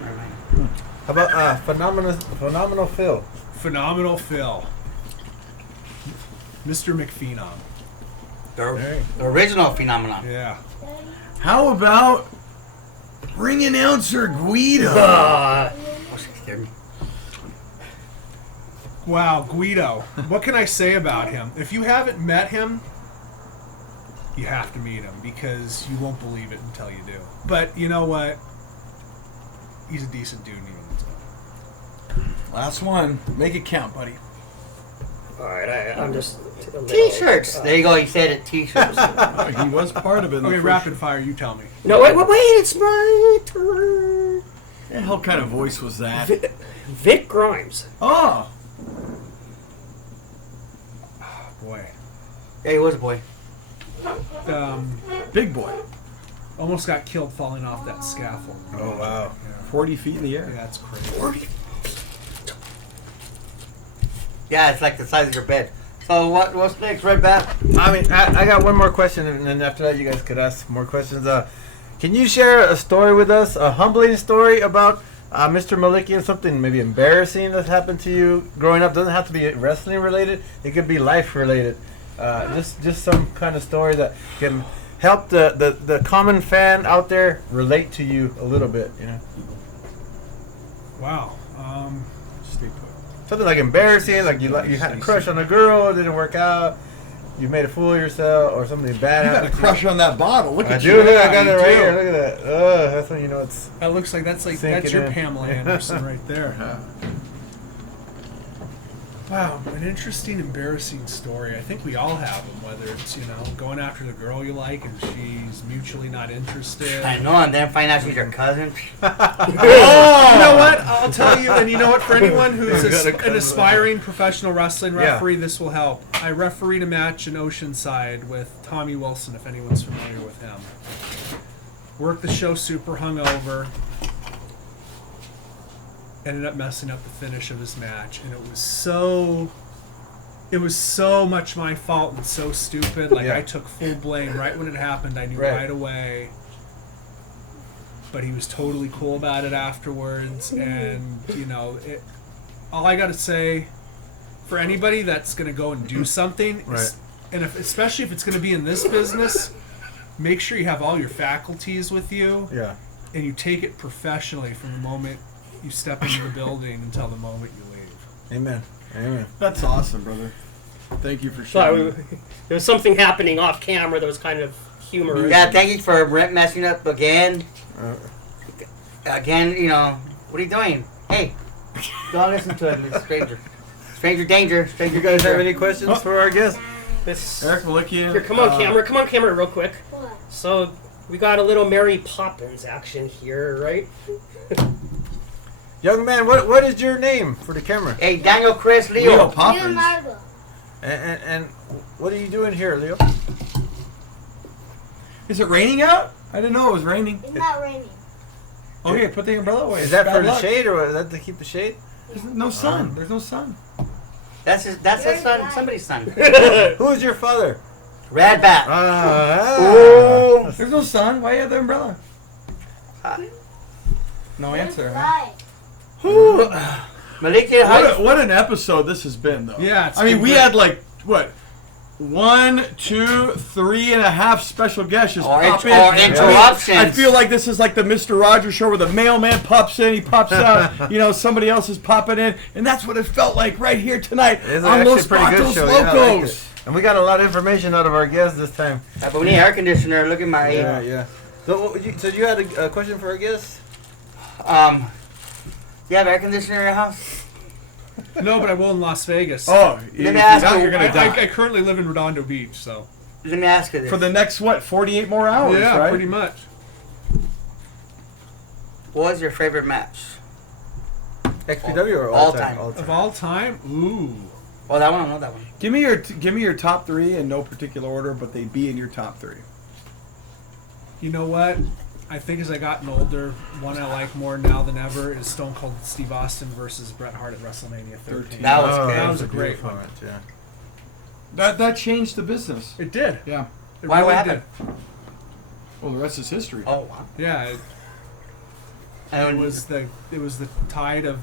Never mind. How about Phenomenal Phil? Phenomenal Phil. Mr. McPhenom. The original phenomenon. Yeah. How about ring announcer Guido? Oh, she scared me. Wow, Guido. What can I say about him? If you haven't met him, you have to meet him because you won't believe it until you do. But you know what? He's a decent dude. Last one. Make it count, buddy. All right, I'm just. T-shirts. There you go. He said it. T-shirts. He was part of it. in the Okay, first- rapid fire. You tell me. No, wait, it's my turn. What the hell kind of voice was that? Vic Grimes. Oh! Boy, Yeah, he was a boy. Big boy. almost got killed falling off that scaffold. Oh, wow. 40 feet in the Yeah, air. that's crazy. Yeah, it's like the size of your bed. So what's next, Red Bat? I mean, I got one more question, and then after that, you guys could ask more questions. Can you share a story with us, a humbling story about Mr. Melikian, something maybe embarrassing that's happened to you growing up? Doesn't have to be wrestling related. It could be life related. Just some kind of story that can help the common fan out there relate to you a little bit. You know, Wow. Stay put. something like embarrassing, like you had a crush on a girl, it didn't work out. You made a fool of yourself, or something bad You got a happened. crush on that bottle. Look I at do. you. Look, I got You it right do. here. Look at that. Oh, that's when you know it's. That looks like that's Sinking your in. Pamela Anderson right there. Wow, an interesting, embarrassing story. I think we all have them, whether it's, going after the girl you like and she's mutually not interested. I know, and then find out she's your cousin. You know what? I'll tell you, and you know what? For anyone who's an aspiring professional wrestling referee, this will help. I refereed a match in Oceanside with Tommy Wilson, if anyone's familiar with him. Worked the show super hungover. Ended up messing up the finish of his match, and it was so it was so much my fault and so stupid. Like, Yeah. I took full blame right when it happened. I knew Right. right away. But he was totally cool about it afterwards. And, you know, all I got to say, for anybody that's going to go and do something, Right. and especially if it's going to be in this business, make sure you have all your faculties with you. Yeah. And you take it professionally from the moment you step into the building until the moment you leave. Amen. Amen. That's awesome, brother. Thank you for So sharing. there was something happening off camera that was kind of humorous. Yeah, thank you for messing up again. Again, you know, what are you doing? Hey, don't listen to him. It's a stranger. Stranger danger. Stranger You guys have danger. any questions for our guest? This, Eric Melikian. here, come on, camera, real quick. What? So we got a little Mary Poppins action here, right? Young man, what is your name for the camera? Hey, Daniel, Chris, Leo Leo. Poppins. Leonardo. And what are you doing here, Leo? Is it raining out? I didn't know it was raining. It's not raining. Okay, put the umbrella away. Is that Bad for the luck. shade or is that to keep the shade? There's no sun. There's no sun. That's his son. Somebody's son. Who is your father? Red Bat. Ah. There's no sun. Why you have the umbrella? Uh, No answer. Huh? Right. Melikian, What an episode this has been, though. Yeah, it's I mean, been we great. had like what, 1, 2, 3.5 special guests just Or pop in. interruptions. I feel like this is like the Mr. Rogers show where the mailman pops in, he pops out. You know, somebody else is popping in, and that's what it felt like right here tonight It's on actually Los a pretty good Batos show. Yeah, I like Lokos. it. And we got a lot of information out of our guests this time. but we need air conditioner. Look at my. Yeah. So you had a question for our guest? You have air conditioner in your house? No, but I will in Las Vegas. Oh, Let me ask now you, you're gonna die. I currently live in Redondo Beach, so. Let me ask you this. For the next, what, 48 more hours, Yeah, right? pretty much. What was your favorite match? XPW or All all time. time? Of all time? Ooh. Oh, that one. I know that one. Give me your top 3 in no particular order, but they'd be in your top 3. You know what? I think as I gotten older, one I like more now than ever is Stone Cold Steve Austin versus Bret Hart at WrestleMania 13. That was Oh, good. That was a beautiful great one. match, yeah. That changed the business. It did. Yeah. It Why? What really happened? did. Well, the rest is history. Oh, wow. Yeah, it And was the tide of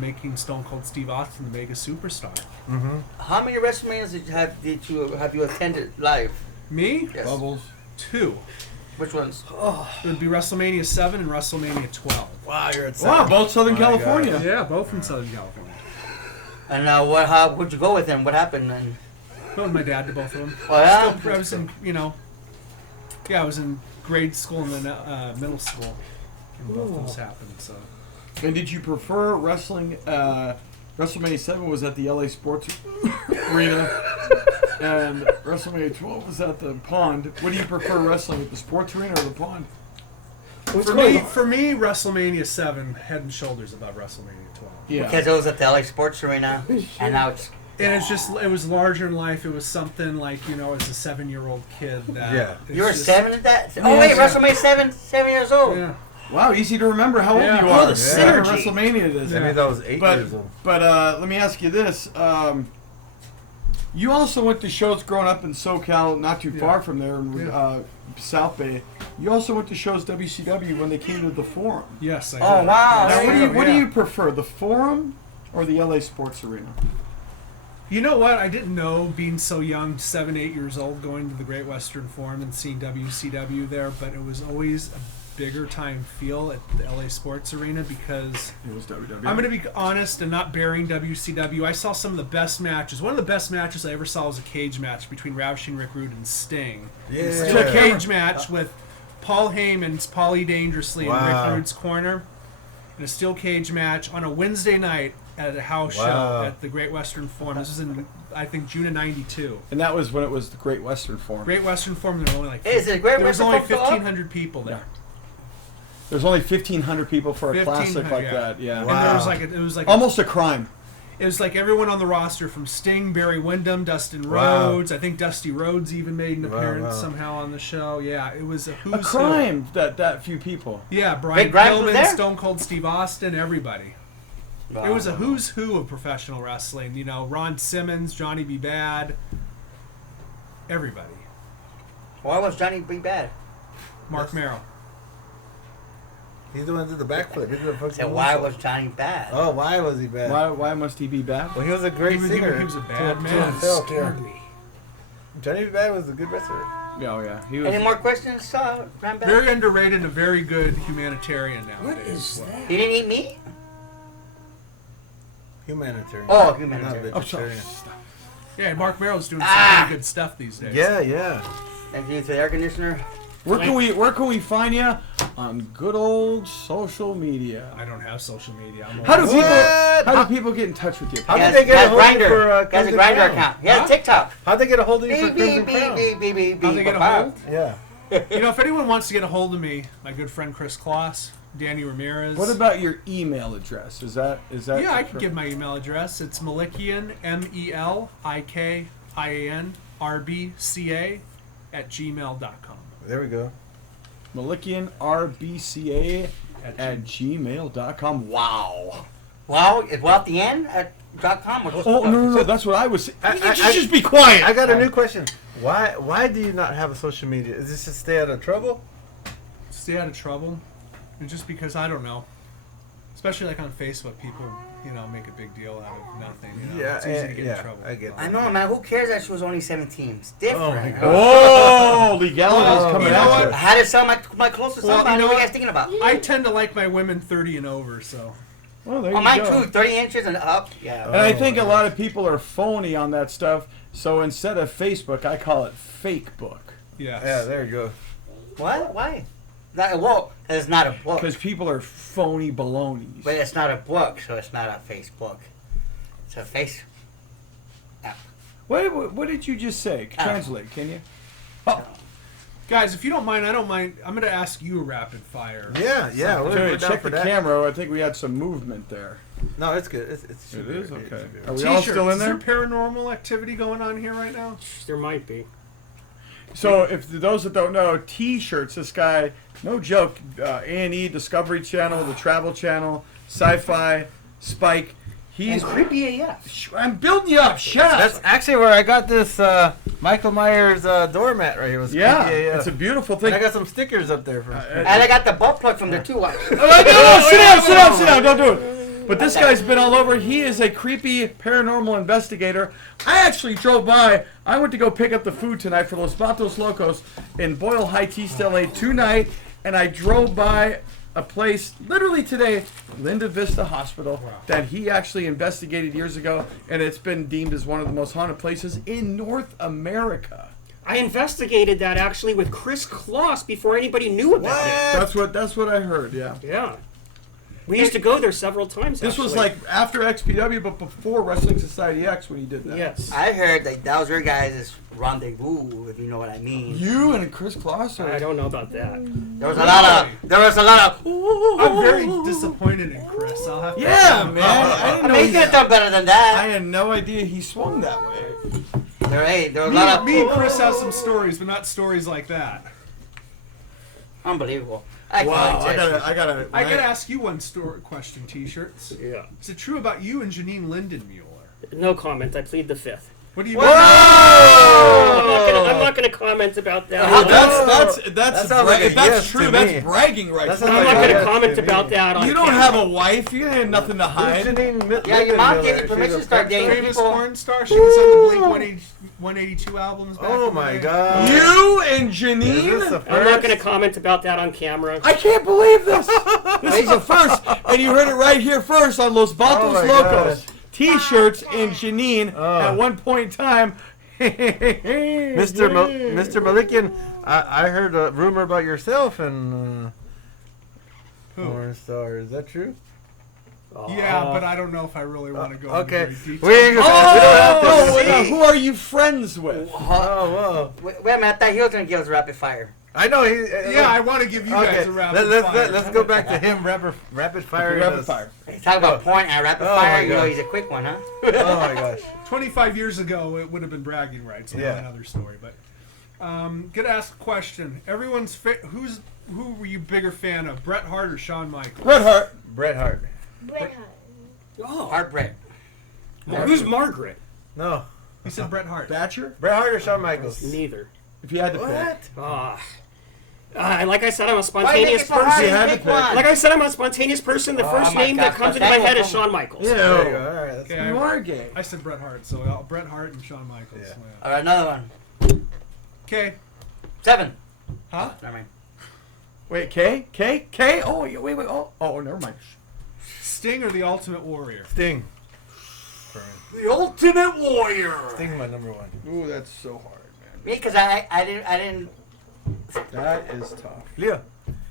making Stone Cold Steve Austin the mega superstar. Mm-hmm. how many WrestleManias have you attended live? Me? Yes. Bubbles. 2. Which ones? It would be WrestleMania 7 and WrestleMania 12. Wow, you're at Wow, both Southern My California. Yeah, both from Southern California. And how would you go with them? What happened? And Went with my dad to both of them. oh yeah. I was in, I was in grade school and then middle school. And both of those happened, so. And did you prefer wrestling? WrestleMania 7 was at the LA Sports Arena, and WrestleMania 12 was at the Pond. What do you prefer wrestling at the Sports Arena or the Pond? For me, WrestleMania 7 head and shoulders above WrestleMania 12. Yeah. Because it was at the LA Sports Arena, and now it's. And it was larger in life. It was something like, as a 7-year-old kid. That Yeah. it's You were just- 7 at that? Oh wait, Yeah. WrestleMania 7 years old. Yeah. Wow, easy to remember how old Yeah. you Oh, are. the Yeah. synergy. WrestleMania it is. I mean, that was 8 But years old. let me ask you this: you also went to shows growing up in SoCal, not too far from there, in South Bay. You also went to shows WCW when they came to the Forum. Yes, I Oh, did. wow. Now, There what do you prefer, the Forum or the LA Sports Arena? You know what? I didn't know, being so young, 7, 8 years old, going to the Great Western Forum and seeing WCW there, but it was always a bigger time feel at the LA Sports Arena because It was WWE. I'm going to be honest and not burying WCW. I saw some of the best matches. One of the best matches I ever saw was a cage match between Ravishing Rick Rude and Sting. Yeah. It's still a cage match with Paul Heyman's Paulie Dangerously in Wow. Rick Rude's corner. In a steel cage match on a Wednesday night at a house Wow. show at the Great Western Forum. This was in, I think, June of '92. And that was when it was the Great Western Forum. Great Western Forum, there were only like Is it Great there was Western only Forum still up? 1,500 people there. There's only 1,500 people for a classic 1,500, like yeah. that. Yeah. And there was Wow. like it was like Almost a crime. it was like everyone on the roster from Sting, Barry Windham, Dustin Wow. Rhodes. I think Dusty Rhodes even made an Wow, appearance wow. somehow on the show. Yeah, it was a who's A who. crime that few people. Yeah, Brian Big Grimes was Pillman, there? Stone Cold Steve Austin, everybody. It was a who's who of professional wrestling. You know, Ron Simmons, Johnny B. Bad, everybody. Why was Johnny B. Bad? Mark Merrill. He's the one that did the backflip. He did the fucking So why moonsault. was Johnny bad? Oh, why was he bad? Why must he be bad? Well, he was a great singer. He was a bad To man. himself, Scared yeah. me. Johnny B. Bad was a good wrestler. Oh yeah, he was. Any more questions, Grandpa? Very underrated and a very good humanitarian nowadays. What is Well, that? He didn't eat meat? Humanitarian. Oh, humanitarian. Not Oh, sorry. vegetarian. Yeah, and Mark Merrill's doing some pretty good stuff these days. Yeah, yeah. Thank you to the air conditioner. Where can we find you? On good old social media. I don't have social media. I'm How do old. people What? how do people get in touch with you? How He did has, they get a has hold of you Grindr. for He has a Crimson Grindr Crown? account. He has Huh? TikTok. How'd they get a hold of you for Beep, Crimson beep, Crown? beep, beep, beep, How'd they beep, get a ba-ba. hold? Yeah. You know, if anyone wants to get a hold of me, my good friend Chris Kloss, Danny Ramirez. What about your email address? Is that Yeah, I can give my email address. It's Melikian, MELIKIANRBCA @gmail.com. There we go. MelikianRBCA at gmail.com. Wow. Well, is well at the end at .com? Or just Oh no, that's what I was saying. I- Just be quiet. I got a new question. Why do you not have a social media? Is this to stay out of trouble? Stay out of trouble. And just because, I don't know. Especially like on Facebook, people, make a big deal out of nothing. Yeah, it's easy to get yeah, in trouble. I get I know, man. Who cares that she was only 17? It's different. Oh, my God. Oh, legality is coming you know at what? I you. had to sell my clothes to Well, somebody. you know What are you what? guys thinking about? I tend to like my women 30 and over, so. Well, there Oh, you mine go. too. 30 inches and up. Yeah. And I think a lot of people are phony on that stuff. So instead of Facebook, I call it fake book. Yes. Yeah, there you go. What? Why? Not a book. It's not a book. Because people are phony balonies. But it's not a book, so it's not a Facebook. It's a face. What did you just say? Translate, can you? Oh, Guys, if you don't mind, I don't mind. I'm going to ask you a rapid fire. Yeah, yeah. We're sorry, down check for the that. camera. I think we had some movement there. No, it's good. It is? Okay. good. Are we all T-shirts, still in is there? there paranormal activity going on here right now? There might be. So, if those that don't know, T-shirts. This guy, no joke. A&E, Discovery Channel, the Travel Channel, Sci-Fi, Spike. He's. And creepy AF. I'm building you up. Shut up. That's actually where I got this Michael Myers doormat right here. Was yeah, creepy AF. it's a beautiful And thing. I got some stickers up there for. And I got the butt plug from there too. No, sit down, don't do it. But this guy's been all over. He is a creepy paranormal investigator. I actually drove by. I went to go pick up the food tonight for Los Batos Lokos in Boyle Heights, East LA tonight, and I drove by a place literally today, Linda Vista Hospital, that he actually investigated years ago, and it's been deemed as one of the most haunted places in North America. I investigated that actually with Chris Kloss before anybody knew about That's what I heard. Yeah. it. Yeah. We used to go there several times. This was actually. like after XPW, but before Wrestling Society X when he did that. Yes. I heard that was your guys' rendezvous, if you know what I mean. You and Chris Kloss are. I don't know about that. There was a lot of. I'm very disappointed in Chris. I'll have to Yeah, man. I didn't I know mean, he he could have done better than I that. had no idea he swung that way. There was a lot of. Me and Chris have some stories, but not stories like that. Unbelievable. I gotta. I gotta ask you one question, T-shirts. Yeah. Is it true about you and Janine Lindenmuller? No comment. I plead the fifth. What do you I'm not gonna comment about that. That's sounds like a if that's yes true. to That's me. bragging right That there. sounds I'm not like gonna yes comment to about me. that on You don't camera. have a wife. You have nothing to hide. Yeah, your mom gave you permission to start dating famous people. porn star? She was on the Blink 182 albums back Oh in the my day. God! You and Is this Janine. the I'm not first? gonna comment about that on camera. I can't believe this. This is the first, and you heard it right here first on Los Batos Oh my Locos. gosh. T-shirts and Janine Oh. at one point in time. Mr. Melikian, I heard a rumor about yourself and porn star. Is that true? Yeah, but I don't know if I really want to go Okay. into very detail. We ain't gonna Who are you friends with? Oh, whoa. Wait a minute, I thought he was going to give us rapid fire. I know he. Yeah, I want to give you guys Okay. a rapid fire. Let's go back to him. Rapid fire. Rapid fire. He's talking about porn and rapid Oh, fire. my You know, gosh. he's a quick one, huh? Oh my gosh. 25 years ago, it would have been bragging rights. Yeah. Another story, but gonna ask a question. Everyone's who were you bigger fan of, Bret Hart or Shawn Michaels? Bret Hart. Bret Hart. Bret Hart. Oh, Hart Brett. who's Margaret? No. He said Bret Hart. Batcher? Bret Hart or Shawn Michaels? Neither. If you had to What? pick. Like I said, I'm a Why spontaneous make it so hard? person. You had Pick to pick. one. Like I said, I'm a spontaneous person. The first my name God, that comes into my head is Shawn Michaels. Ew. There you go. All right. That's Okay, You are gay. I said Bret Hart, so Bret Hart and Shawn Michaels. Yeah. All right, another one. Okay. 7. Huh? Never mind. Wait, K? K? K? Oh, wait. Oh, never mind. Sting or the Ultimate Warrior? Sting. The Ultimate Warrior. Sting, my number one. Ooh, that's so hard, man. Me, because I didn't. That is tough. Leo,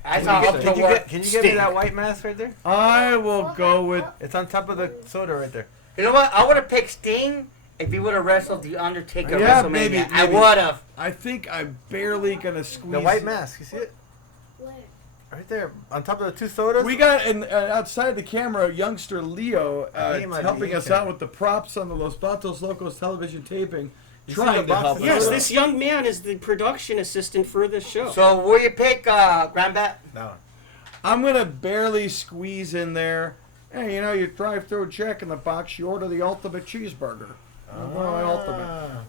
I saw Ultimate Warrior. can you get me that white mask right there? I will go with. It's on top of the soda right there. You know what? I would have picked Sting if he would have wrestled the Undertaker Yeah, at WrestleMania. maybe. I would have. I think I'm barely gonna squeeze. The white mask. You see it? Where? Right there. On top of the two sodas. We got outside the camera, youngster Leo He might be helping us eating. out with the props on the Los Batos Locos television taping, You see trying the to box help of us. Yes, soda? this young man is the production assistant for this show. So, will you pick Grand Bat? No. I'm gonna barely squeeze in there. Hey, you drive through a check in the box, you order the ultimate cheeseburger. Ultimate.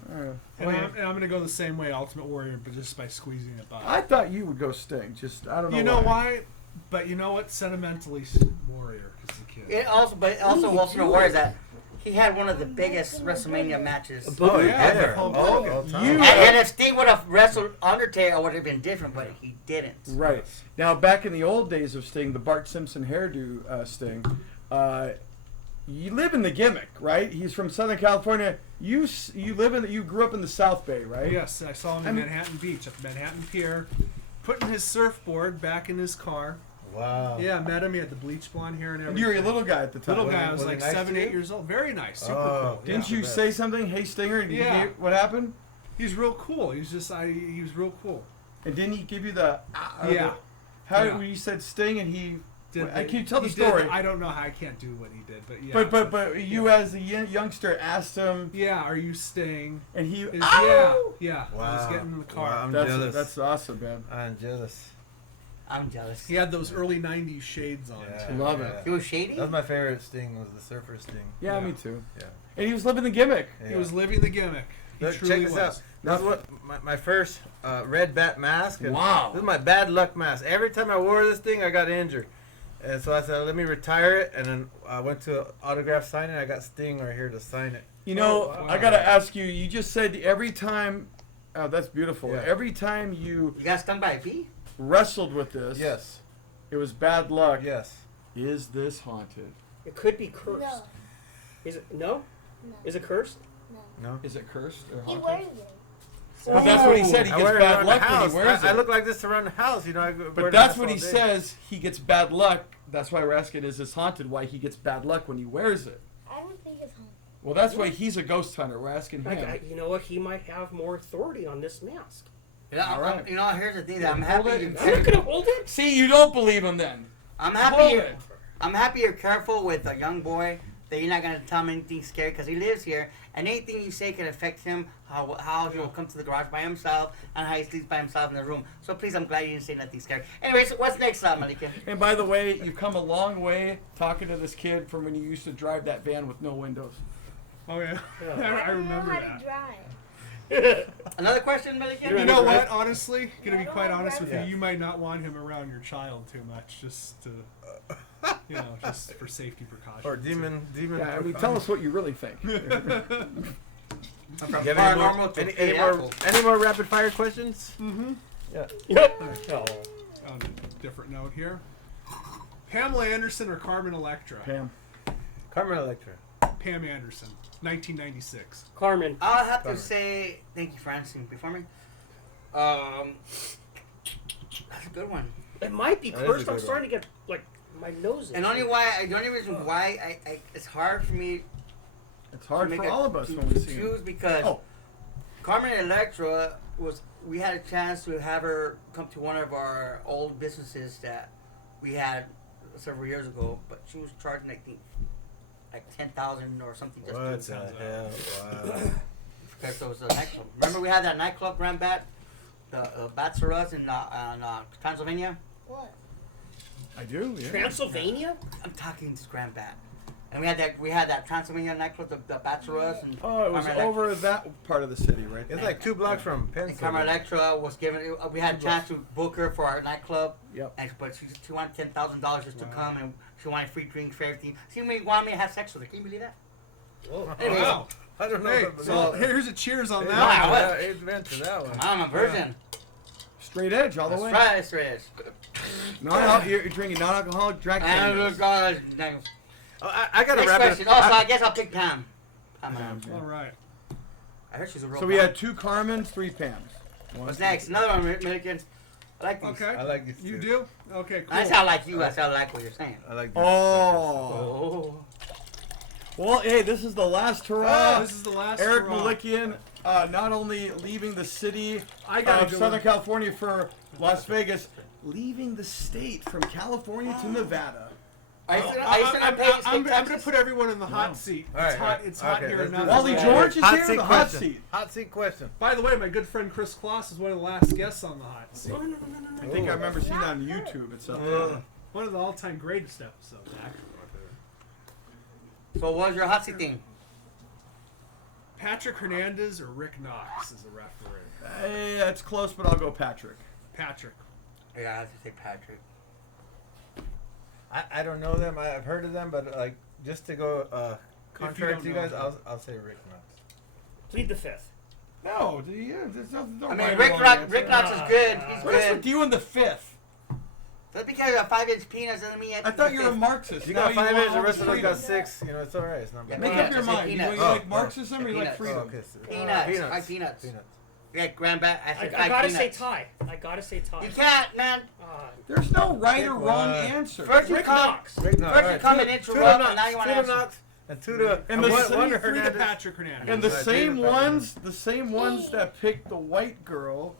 And I'm going to go the same way, Ultimate Warrior, but just by squeezing it by. I thought you would go Sting. Just I don't know. You know why? But you know what? Sentimentally, Warrior is the kid. It also, but also Ultimate Warrior is that he had one of the biggest WrestleMania matches. Oh, yeah, ever. Hulk Oh, Hogan. all time. You- And if Sting would have wrestled Undertaker, it would have been different, but he didn't. Right. Now, back in the old days of Sting, the Bart Simpson hairdo Sting, you live in the gimmick, right? He's from Southern California. You grew up in the South Bay, right? Yes, I saw him in Manhattan Beach at the Manhattan Pier, putting his surfboard back in his car. Wow. Yeah, I met him. He had the bleach blonde hair and And everything. you were a little guy at the time. Little guy. I was Was he like nice 7, to you? 8 years old. Very nice. Super Oh, cool. Didn't Yeah. you say something? Hey, Stinger. And Yeah. what happened? He's real cool. He was real cool. And didn't he give you the? Yeah. How Yeah. when you said Sting and he? Did I can you tell the he did- story? I don't know how I can't do what he did, but yeah. But you as a youngster asked him, Yeah, are you Sting? and he. Is, Ow! yeah. I was Wow. getting in the car. Wow, I'm jealous. That's awesome, man. I'm jealous. I'm jealous. He had those early '90s shades on. Yeah, too. Love it. He was shady? That was my favorite Sting. Was the Surfer Sting. Yeah, Yeah. me too. Yeah. And he was living the gimmick. He was living the gimmick. He Look, truly check this was. out. This is what my first red bat mask. And Wow. This is my bad luck mask. Every time I wore this thing, I got injured. And so I said, let me retire it. And then I went to an autograph signing. I got Sting right here to sign it. You know, wow. I gotta ask you. You just said every time. Oh, that's beautiful. Yeah. Every time you You got stung by a bee? wrestled with this, Yes. it was bad luck. Yes. Is this haunted? It could be cursed. No. Is it? No? No. Is it cursed? No. Is it cursed or He haunted? wears it. Well, that's what he said. He I gets wear it bad around luck the when house. he wears I it. look like this around the house. You know, I wear But the that's mask what all he day. says. He gets bad luck. That's why we're asking, is this haunted? Why he gets bad luck when he wears it? I don't think it's haunted. Well, that's why he's a ghost hunter. We're asking him. You know what? He might have more authority on this mask. You know, All right. you know, here's the thing that I'm Hold happy. it. I'm not gonna hold it. See, you don't believe him then. I'm Hold happy. it. I'm happy you're careful with a young boy. That you're not gonna tell him anything scary because he lives here, and anything you say can affect him. How he will come to the garage by himself, and how he sleeps by himself in the room. So please, I'm glad you didn't say nothing scary. Anyways, what's next, Melikian? And by the way, you've come a long way talking to this kid from when you used to drive that van with no windows. Oh yeah, I don't remember know that. how to drive. Another question, Melikian? You know what? Honestly, gonna be Yeah. quite honest with Yeah. you, you might not want him around your child too much, just to, just for safety precautions. Or demon. Yeah, I mean, tell us what you really think. From You have any more, Paranormal to any more, any more rapid fire questions? Yep. On a different note here, Pamela Anderson or Carmen Electra? Pam. Carmen Electra. Pam Anderson, 1996. Carmen. I'll have to say thank you for answering before me. That's a good one. It might be That is a cursed. good I'm starting to get like my nose. And the only reason why I it's hard for me It's hard to for make all of us when we see choose him. because Oh. Carmen Electra we had a chance to have her come to one of our old businesses that we had several years ago, but she was charging I think like 10,000 or something just What to the hell? Wow. because it was a nightclub. Remember we had that nightclub, Grand Bat, the Bats for Us in Pennsylvania. What? I do, yeah. Transylvania? I'm talking to Grand Bat. And we had that Transylvania nightclub, the Batos, and Oh, it was Carmen over that part of the city, right? It's like 2 blocks from Penn. And Carmen Electra was given. We had a chance to book her for our nightclub. Yep. And but she wanted $10,000 just to come, and she wanted free drinks for everything. She wanted me to have sex with her. Can you believe that? Anyways, Wow. I don't know. Hey, but- so here's a cheers on Wow. that. what? It's meant to that one. I'm a virgin. Straight edge all the way. That's right, You're drinking non-alcoholic Jack And Daniels. Next Oh, I got to wrap question. it. Oh, so I guess I'll pick Pam. Pam. All right. I heard she's a real. So we Pam. had 2 Carmens, 3 Pams. What's next? Another one, Melikian. I like these. Okay. I like these You too. do? Okay, cool. I sound like you. I sound like what you're saying. I like these. Oh. Oh. Well, hey, this is the last hurrah. This is the last Eric hurrah. Melikian, not only leaving the city I gotta of go Southern in. California for Las Vegas, leaving the state from California to Nevada. Are you I'm going going to put everyone in the hot seat. All right, It's hot. right. It's hot Okay, here let's in do Memphis. Wally Yeah. George is Hot here seat in the hot question. seat. Hot seat question. By the way, my good friend Chris Kloss is one of the last guests on the hot seat. I think I remember seeing that on YouTube. It's One of the all-time greatest episodes, actually. So what was your hot seat thing? Patrick Hernandez or Rick Knox is a referee. Hey, that's close, but I'll go Patrick. Patrick. Yeah, I have to say Patrick. I don't know them. I've heard of them, but like just to go contrary don't to you know guys, them. I'll say Rick Knox. Plead the fifth. No, there's nothing. I mean, Rick Knox is good. He's What is with good. you in the 5th? Just because you got 5-inch peanuts doesn't mean I thought you were a Marxist. You Now got 5 want minutes, the all rest of us freedom. got 6. You know, it's all right. It's not bad. Make Peanuts. up your I said mind. You peanuts. like Oh, Marxism or you like peanuts. freedom? Oh, okay. So, Peanuts. peanuts. Peanuts. Yeah, grandbat. I I said gotta say peanuts. tie. I gotta say tie. You can't, man. There's no right or Pick wrong one. answer. First you Rick come, Knox. Rick Knox. first All you right. come and Two to interrupt, Knox, and now you want two to to answer. Knox, and 2 to And the one- city one to Three to Hernandez. Patrick Hernandez. And the Right, same David ones that picked the white girl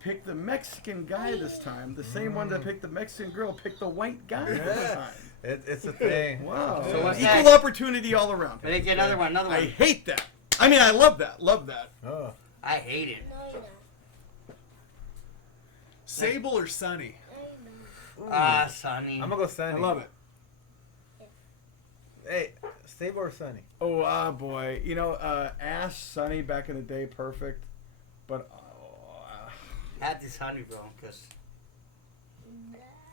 picked the Mexican guy this time. The same one that picked the Mexican girl picked the white guy this Yeah. time. It's a thing. Wow. So what's Equal next? opportunity all around. But they get another one, another I one. hate that. I mean, I love that. Love that. Oh. I hate it. No, you're not. Sable or Sunny? No, you're not. Ah, Sonny. I'm gonna go Sunny. I love it. Hey, Stable or Sunny? Oh, boy. You know, Ash, Sunny back in the day, perfect. But, Had this honey, bro, because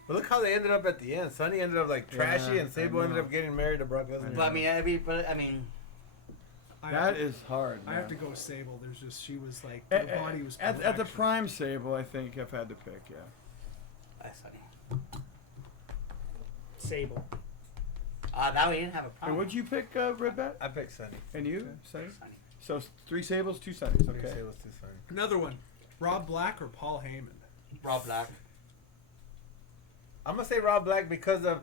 But look how they ended up at the end. Sunny ended up like trashy, Yeah, and Sable I ended know. up getting married to Brock Lesnar. but I mean, I that have to, is hard. I have to man. go Sable. There's just she was like her body was At the perfection. prime Sable, I think I've had to pick, yeah. that's Sonny. Sable. That way you didn't have a And problem. what'd you pick, Red Bat? I picked Sunny. And you, Sunny? Sonny. So 3 Sables, 2 Sunnies, okay. Sable's too Sunny. Another one. Rob Black or Paul Heyman? Rob Black. I'm gonna say Rob Black because of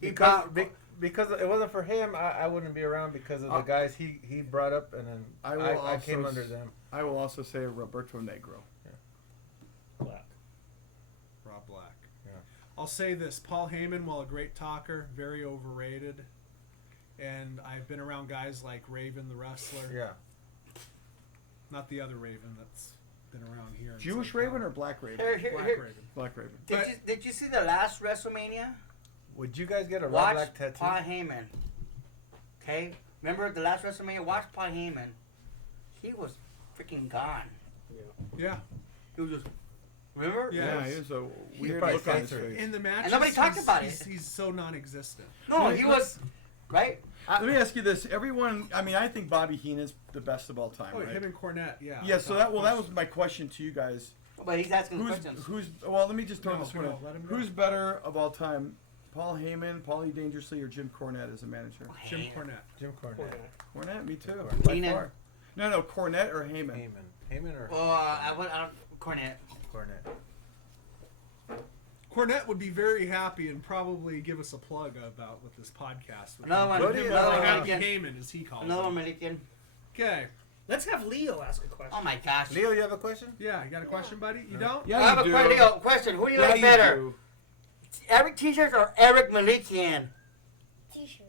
because it wasn't for him. I wouldn't be around because of the guys he brought up, and then I came under them. I will also say Roberto Negro. Black. Rob Black. Yeah. I'll say this: Paul Heyman, while a great talker, very overrated. And I've been around guys like Raven the wrestler. Yeah. Not the other Raven that's been around here. in Jewish Southern Raven or California. Black Raven? Here. Black Raven? Black Raven. Did you see the last WrestleMania? Would you guys get a Rob Watch Black tattoo? Paul Heyman. Okay? Remember the last WrestleMania? Watch Paul Heyman. He was freaking gone. Yeah. He was just. Remember? Yeah. Yeah, he was a weird probably look on his censored. face. In the match, And nobody talked about it. He's so non-existent. No, he was. Right? Let me ask you this: everyone, I mean, I think Bobby Heenan's the best of all time, Oh, right? him and Cornette, yeah. Yeah. So that was my question to you guys. But he's asking questions. Well, let me just throw No, this one go, in. let him go. Who's better of all time, Paul Heyman, Paulie Dangerously, or Jim Cornette as a manager? Jim Cornette. Jim Cornette. Cornette, me too. Cornette. By Heenan. far. No, Cornette or Heyman. Heyman or Oh, I don't. Cornette. Cornette. Cornette would be very happy and probably give us a plug about with this podcast. With Another one. What do you- Another one. another Bobby Melikian. Heyman, as he calls Another him. one, Melikian. Okay. Let's have Leo ask a question. Oh my gosh. Leo, you have a question? Yeah, you got a question, buddy? You don't? Yeah, I have you a do. question. Who do you Yeah, like you better? do. Eric T-shirts or Eric Melikian? T-shirt.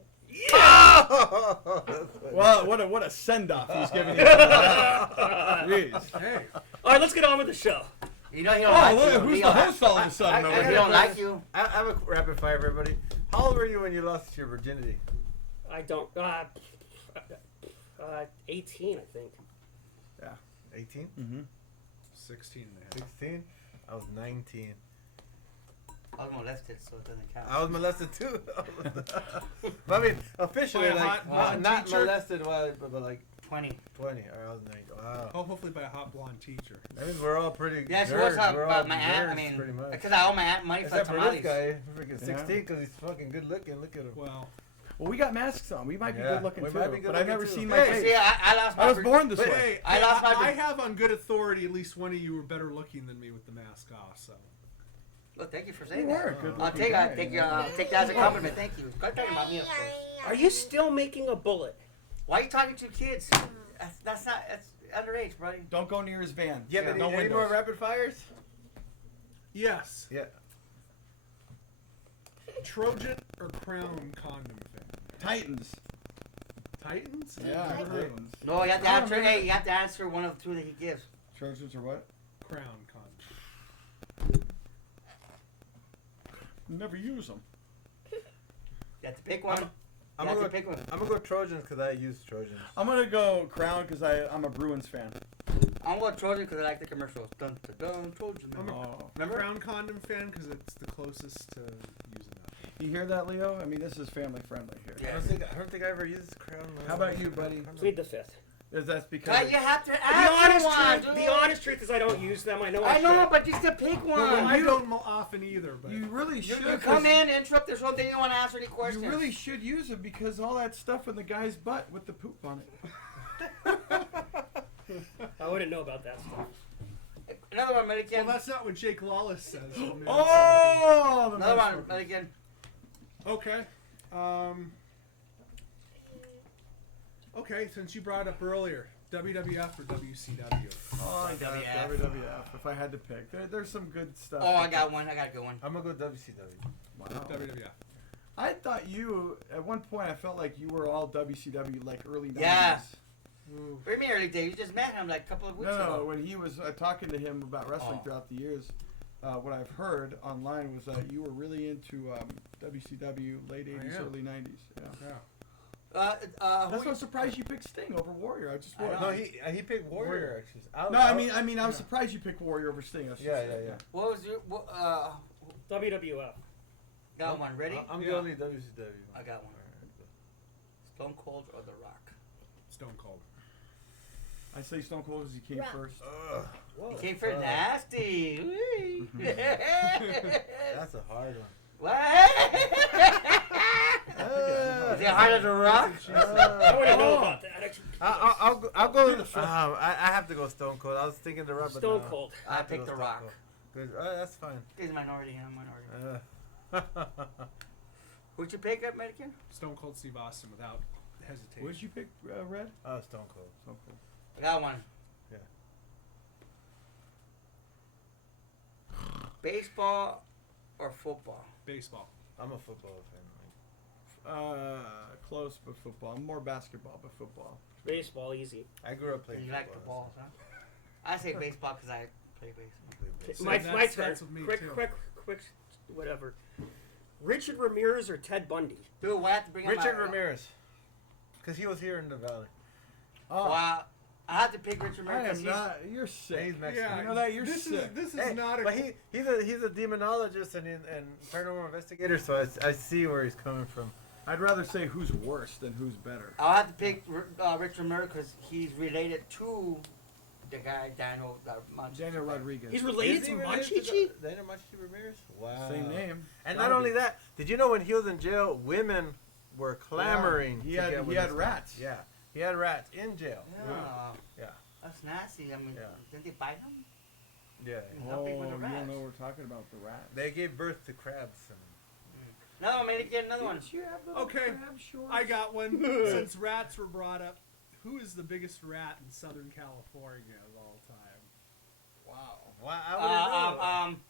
Well, what a send off he's giving you. Jeez. Hey. All right, let's get on with the show. You know he don't Oh, like look, you. who's He the don't- host all of a sudden I- over He here? don't like you. I have a rapid fire, everybody. How old were you when you lost your virginity? I don't. 18, I think. 18? Mm-hmm. 16 and a half. 16? I was 19. I was molested, so it doesn't count. I was molested too. But I mean, officially, By a like, hot blonde not teacher? molested, but like 20. 20. Or I was 19. Wow. Oh, hopefully by a hot blonde teacher. That means we're all pretty Yeah, she nerds. was up. We're all My aunt, I nerds, mean, pretty much. because I owe my aunt money for Except for this tamales. guy, freaking 16, because he's fucking good looking. Look at him. Well, Well, we got masks on. We might be Yeah, good looking we too, might be good but I've looking never too. seen my Hey, face. see, I lost my I was vir- born this hey, way. I lost my I have on good authority at least one of you were better looking than me with the mask off. So Well, thank you for saying You that. were a good I'll looking take, guy, take, you know. take that as a compliment. Thank you. Go talking about me, of course. Are you still making a bullet? Why are you talking to kids? That's not. That's underage, buddy. Don't go near his van. Yeah, but no any windows. more rapid fires? yes, Yeah. Trojan or Crown condom fan? Titans. Titans? Yeah, Never heard of Titans. No, you have to I answer. remember- Hey, you have to answer one of the two that he gives. Trojans or what? Crown condom. Never use them. You have to pick one. I'm You have gonna to go. pick one. I'm gonna go Trojans because I use Trojans. I'm gonna go Crown because I'm a Bruins fan. I'm going Trojan because I like the commercials. Dun dun dun. Trojan. I'm a Oh. Remember? Crown condom fan because it's the closest to using that. You hear that, Leo? I mean, this is family friendly here. Yeah. I don't think I ever used Crown. How about you, buddy? Plead the fifth. Is that because? God, you have to The answer honest one, truth. dude. The honest truth is I don't use them. I know. I know, should. but you still pick one. I don't often either, but You really You, should. you come in, interrupt this whole thing, you don't want to answer any questions. You really should use it because all that stuff in the guy's butt with the poop on it. I wouldn't know about that stuff. Another one, Melikian. well, that's not what Jake Lawless says. Oh! Another one, Melikian. Okay. Okay, since you brought it up earlier, WWF or WCW? Oh, I got WWF. WWF. If I had to pick, there's some good stuff. Oh, I got one. I got a good one. I'm gonna go WCW. Wow. WWF. I thought you at one point. I felt like you were all WCW, like early 90s. Yeah. What do you mean early days? You just met him like a couple of weeks No, ago. when he was talking to him about wrestling Oh. throughout the years, what I've heard online was that you were really into WCW late 80s, am. early 90s. Yeah. Yeah. That's Who why I'm surprised you picked Sting over Warrior. I just I know. No, he picked Warrior actually. No, I mean, I was surprised you picked Warrior over Sting. I should Yeah, say. yeah. What was your WWF. got one ready? I'm Yeah. the only WCW. I got one. Stone Cold or The Rock? Stone Cold. I say Stone Cold because he came Rock. first. He came for nasty. Whee. That's a hard one. What? Is it hard as a rock? I wouldn't know about that. Actually. I'll go. I have to go Stone Cold. I was thinking the Rock, but Stone no. Cold. I picked The Rock. Good. That's fine. He's a minority and I'm a minority. Uh, Who'd you pick up, Melikian? Stone Cold Steve Austin without hesitation. What did you pick, Red? Stone Cold. Stone Cold. I got one. Yeah. Baseball or football? Baseball. I'm a football fan. Close, but football. I'm more basketball, but football. Baseball, easy. I grew up playing. You like the football, balls, huh? I say baseball because I play baseball. So My that's- turn. that's with me, Quick, too. quick, whatever. Richard Ramirez or Ted Bundy? Dude, why have to bring up Richard my, Ramirez, because he was here in the valley. Oh, Wow. I have to pick Richard I Ramirez. am 'cause not. You're sick. He's Mexican. You know that? You're this sick. This is Hey, not a. but he's a demonologist and paranormal investigator, so I see where he's coming from. I'd rather say who's worse than who's better. I'll have to pick Richard Ramirez because he's related to the guy Daniel Daniel Rodriguez. He's related to Monchichi? Daniel Monchichi Ramirez? Wow. Same name. And Gotta not only be. that, did you know when he was in jail, women were clamoring? He to had- get he with had this rats. guy. Yeah, he had rats in jail. Yeah. Yeah. That's nasty. I mean, Yeah. didn't they bite him? Yeah. How big Oh, were you the don't rats? know we're talking about the rat. They gave birth to crabs. And Another one, made again. Another one. Okay, I got one. Since rats were brought up, who is the biggest rat in Southern California of all time? Wow. wow, I wouldn't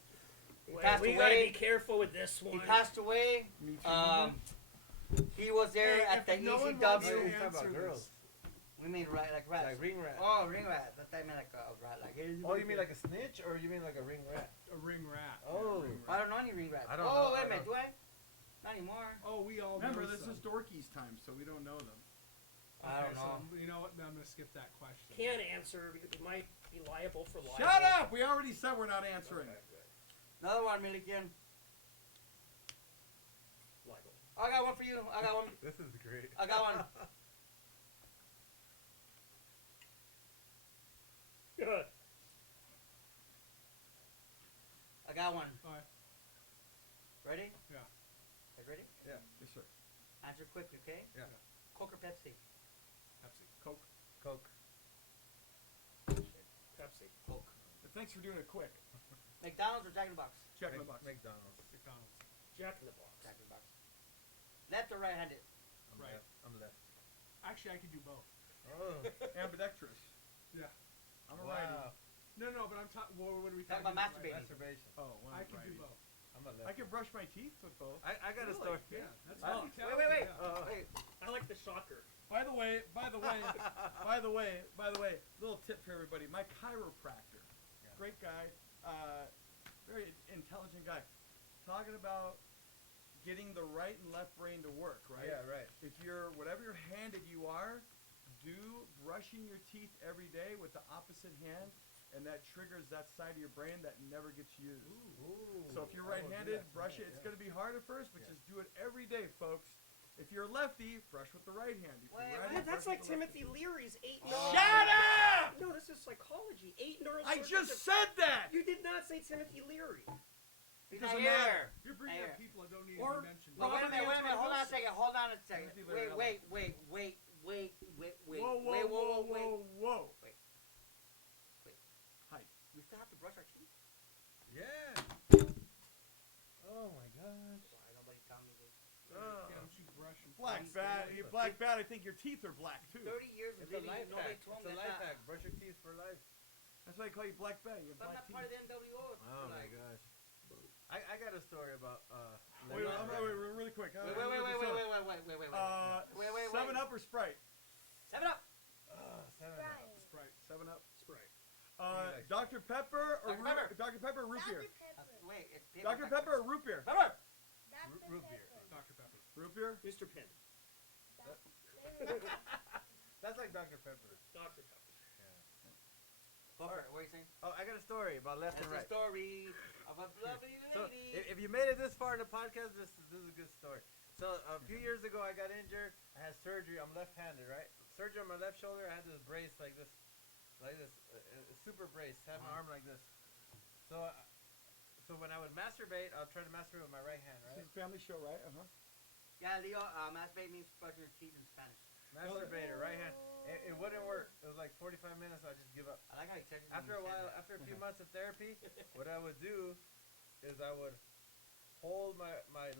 know. Passed We gotta away. be careful with this He one. passed away. Me too. He was there Hey, at the if no one wants to ECW. Talking about answer girls. this. We mean rats. Like ring rat. Oh, ring rat. That I meant like a rat. Like. Oh, you mean like a snitch, or you mean like a ring rat? A ring rat. Oh. Ring I rat. don't know any ring rats. I don't oh, know. wait I a minute. don't- Do I? Not anymore. Oh, we all Remember, know this some. is Dorky's time, so we don't know them. I don't Okay, know. so you know what? I'm gonna skip that question. Can't answer because we might be liable for libel. Shut up! We already said we're not answering. Okay, good. Another one, Melikian. Libel. I got one for you. I got one. This is great. I got one. Good. I got one. All right. Ready? Yeah. You ready? Yeah. Yes, sir. Answer quick, okay? Yeah. Coke or Pepsi? Pepsi. Coke. Coke. Pepsi. Coke. Thanks for doing it quick. McDonald's or Jack in the Box? Check in the box. McDonald's. McDonald's. Jack in the Box. Jack in the Box. Left or right-handed? I'm Right. left. I'm left. Actually, I could do both. Oh. Ambidextrous. Yeah. I'm a Wow. righty. No, but I'm talking. What are we Talking talking about about? masturbating. Masturbation. Oh, one I could righty. do both. I'm a left. I can brush my teeth with both. I got a Really? story. Yeah, that's Oh, pretty Wait, wait, wait. talented, Oh, Wait. I like the shocker. By the way, little tip for everybody. My chiropractor, Yeah. great guy, very intelligent guy, talking about getting the right and left brain to work, right? Yeah, right. If you're, whatever you're handed you are, do brushing your teeth every day with the opposite hand, and that triggers that side of your brain that never gets used. Ooh. So if you're I will do right-handed, that brush it. tonight, It's yeah. going to be hard at first, but Yeah. just do it every day, folks. If you're a lefty, brush with the right hand. If you're Wait, righty, wait, brush That's with like the left Timothy Leary's 8 Shut up! No, this is psychology. 8 neural I circuits just of- said that! You did not say Timothy Leary. He's doesn't not matter. here. You're bringing Here. up people that don't need Or- to be mentioned. But wait a minute, Robert hold on a Anton second, hold on a second. Timothy Wait, Leary. wait. Whoa, whoa, whoa, whoa, whoa. Wait. Wait. Height. We still have to brush our teeth? Yeah. Oh my gosh. Why nobody tell me this? Why don't you brush and Black bat, you black bat. I think your teeth are black too. 30 years of It's a living, life nobody hack. told It's me a that. life hack. Brush your teeth for life. That's why I call you black bat. You have But I'm black not part of teeth. the NWO. Oh my Like, gosh. I got a story about Wait, really quick. Wait. 7 Up or Sprite? 7 Up. Seven Right. Up. Sprite. 7 Up. Sprite. Dr. Pepper or Dr. Pepper. Dr. Pepper or root Dr. beer? Pepper. Wait, it's paper Dr. backwards. Pepper or root beer? Pepper. Dr. Root beer. Pepper. Dr. Pepper. Root beer? Mr. Pibb. That's like Dr. Pepper. Dr. Pepper. Go for it. What are you saying? Oh, I got a story about left That's and a right. story of a lovely So lady. if you made it this far in the podcast, this is a good story. So a few years ago, I got injured. I had surgery. I'm left-handed, right? Surgery on my left shoulder. I had this brace like this, a super brace. I had my arm like this. So, so when I would masturbate, I'll try to masturbate with my right hand, This right? is a family show, right? Yeah, Leo, masturbate means brushing your teeth in Spanish. Masturbator, right hand. It wouldn't work. It was like 45 minutes. I'd just give up. I like how you said it. After a while, after a few months of therapy, what I would do is I would hold my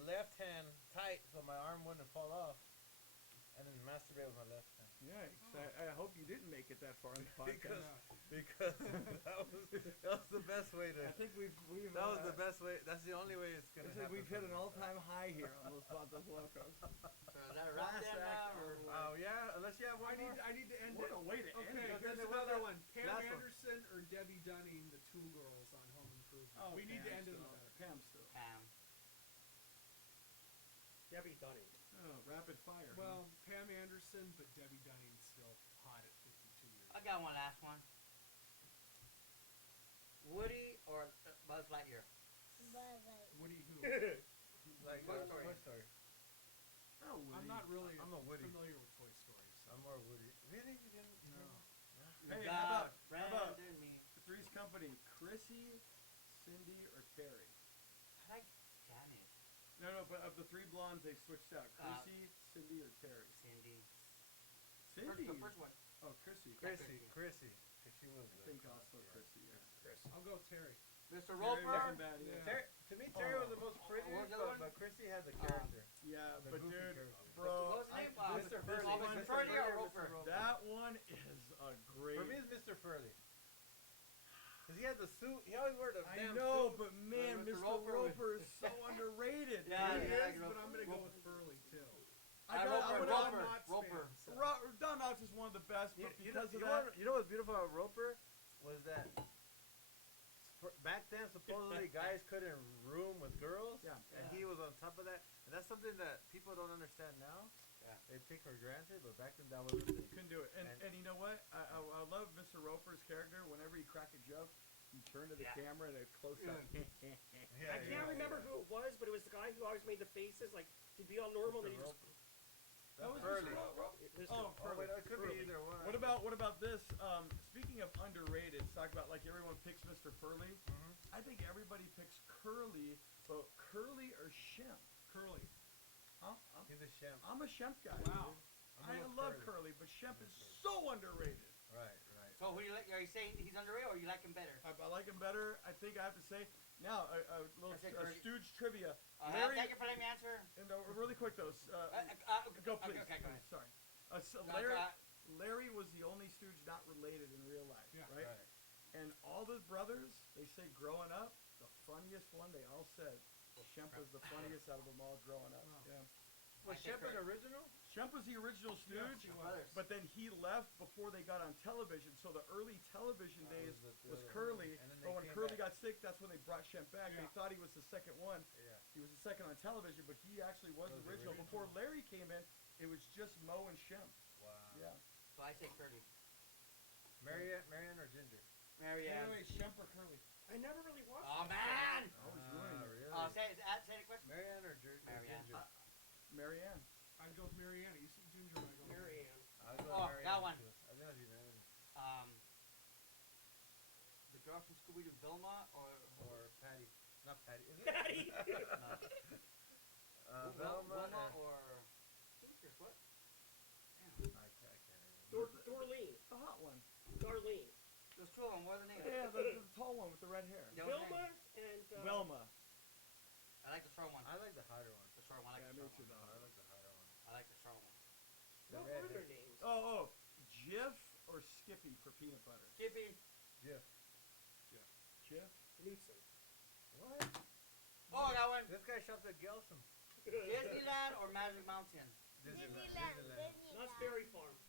left hand tight so my arm wouldn't fall off, and then masturbate with my left hand. Yikes. I hope you didn't make it that far in the podcast. Because that was the best way to. I think we've That was the best way. That's the only way it's gonna I think happen. we've hit an all-time high here on those Batos Lokos. So is that a wrap Last then act now, or? Oh yeah, unless you have one more. I need to end What it. a way to end Okay, it. here's then another what- one. Pam last one. Anderson or Debbie Dunning, the two girls on Home Improvement. Oh, We need to Pam end it still. on better. Pam still. Pam. Debbie Dunning. Oh, rapid fire. Well, Pam Anderson, but Debbie Dunning's still hot at 52 years. I got one last one. Woody or Buzz Lightyear? But like, Woody who? Like Toy Story. Toy Story. Oh, Woody. I'm not really I'm a Woody. familiar with Toy Story. So. I'm more Woody. Really? You didn't? No. Hey, God, how about Brandon, me. the Three's Company? Chrissy, Cindy, or Terry? I like Janet. No, but of the three blondes, they switched out. Chrissy, Cindy, or Terry? Cindy. Cindy. The first one. Oh, Chrissy. Chrissy. She was. I think also Chrissy. Yeah. Chris. I'll go Terry. Mr. Terry Roper. wasn't bad either. Yeah. To me, Terry was the most pretty, what was the other one? but Chrissy had the character. Yeah, The but goofy dude, character. bro, What was his name? Mr. Furley. Mr. Furley or Roper? that one is a great. For me, it's Mr. Furley. Cause he had the suit. He always wore the I damn know, suit. but man, Mr. Mr. Roper Roper is so underrated. Yeah, He yeah, is, you know, but I'm gonna go with Furley too. I Roper, would Roper, not Roper. spam, so. Don Knotts is one of the best, but You know, because of that, you know what's beautiful about Roper was that back then supposedly guys couldn't room with girls, Yeah. and he was on top of that. And that's something that people don't understand now. Yeah. They take for granted, but back then that wasn't the thing. Couldn't do it. And you know what? I love Mr. Roper's character. Whenever he cracked a joke, he turned to the camera and a close up. Yeah, I can't remember who it was, but it was the guy who always made the faces. Like he'd be all normal, and then he just. That was Curly. Mr. Oh, Oh, wait, it could Curly. be either one. What about this? Speaking of underrated, talk about like everyone picks Mr. Furley. I think everybody picks Curly, but Curly or Shemp? Curly. He's a Shemp. I'm a Shemp guy. Wow. I love Curly, but Shemp is so underrated. Right. So who do you like? Are you saying he's underrated or you like him better? I like him better. I think I have to say now a little That's it, Curly. Stooge trivia. Thank you for letting me answer. And really quick though, go please. Okay, go ahead. Sorry. So Go. Larry was the only Stooge not related in real life, Yeah. right? And all those brothers, they say growing up, the funniest one they all said, Shemp was the funniest out of them all growing up. Wow. Yeah. Was Shemp an original? Shemp was the original Stooge, he was. Brothers. but then he left before they got on television. So the early television days the was other Curly, one. And then they but when came Curly back. got sick, that's when they brought Shemp back. Yeah. They thought he was the second one. Yeah. He was the second on television, but he actually was Was the the original. original. Before Larry came in, it was just Mo and Shemp. Wow. Yeah. So I say Curly. Marianne or Ginger? Marianne. Wait, Shemp or Curly? I never really watched. Oh man! Oh, he's ruining it. really? Say the question. Marianne or Marianne. Ginger? Marianne. I'd go with Mariana. You see Ginger, I'd go with Marianne. I'll go Oh, Marianne that one. too. I think I'll be Marianne. The girl from Scooby Doo, Vilma or Or Patty. Not Patty. Is it? Daddy. no. Velma. Vilma or Ginger? What? I can't remember. Dorleen. The hot one. Darlene. There's two of them. What are the names? Yeah, the tall one with the red hair. That was the Velma name. and. Velma. I like the short one. I like the hotter one. The short one. I like Yeah, the me short too. one. No, I like the hotter one. I like the short one. The What red were their hair. names? Oh, Jif or Skippy for peanut butter? Skippy. Jif. Jif? Newsom. What? Oh, that one. This guy shops at Gelsum. Disneyland or Magic Mountain? Disneyland. Not Fairy Farm.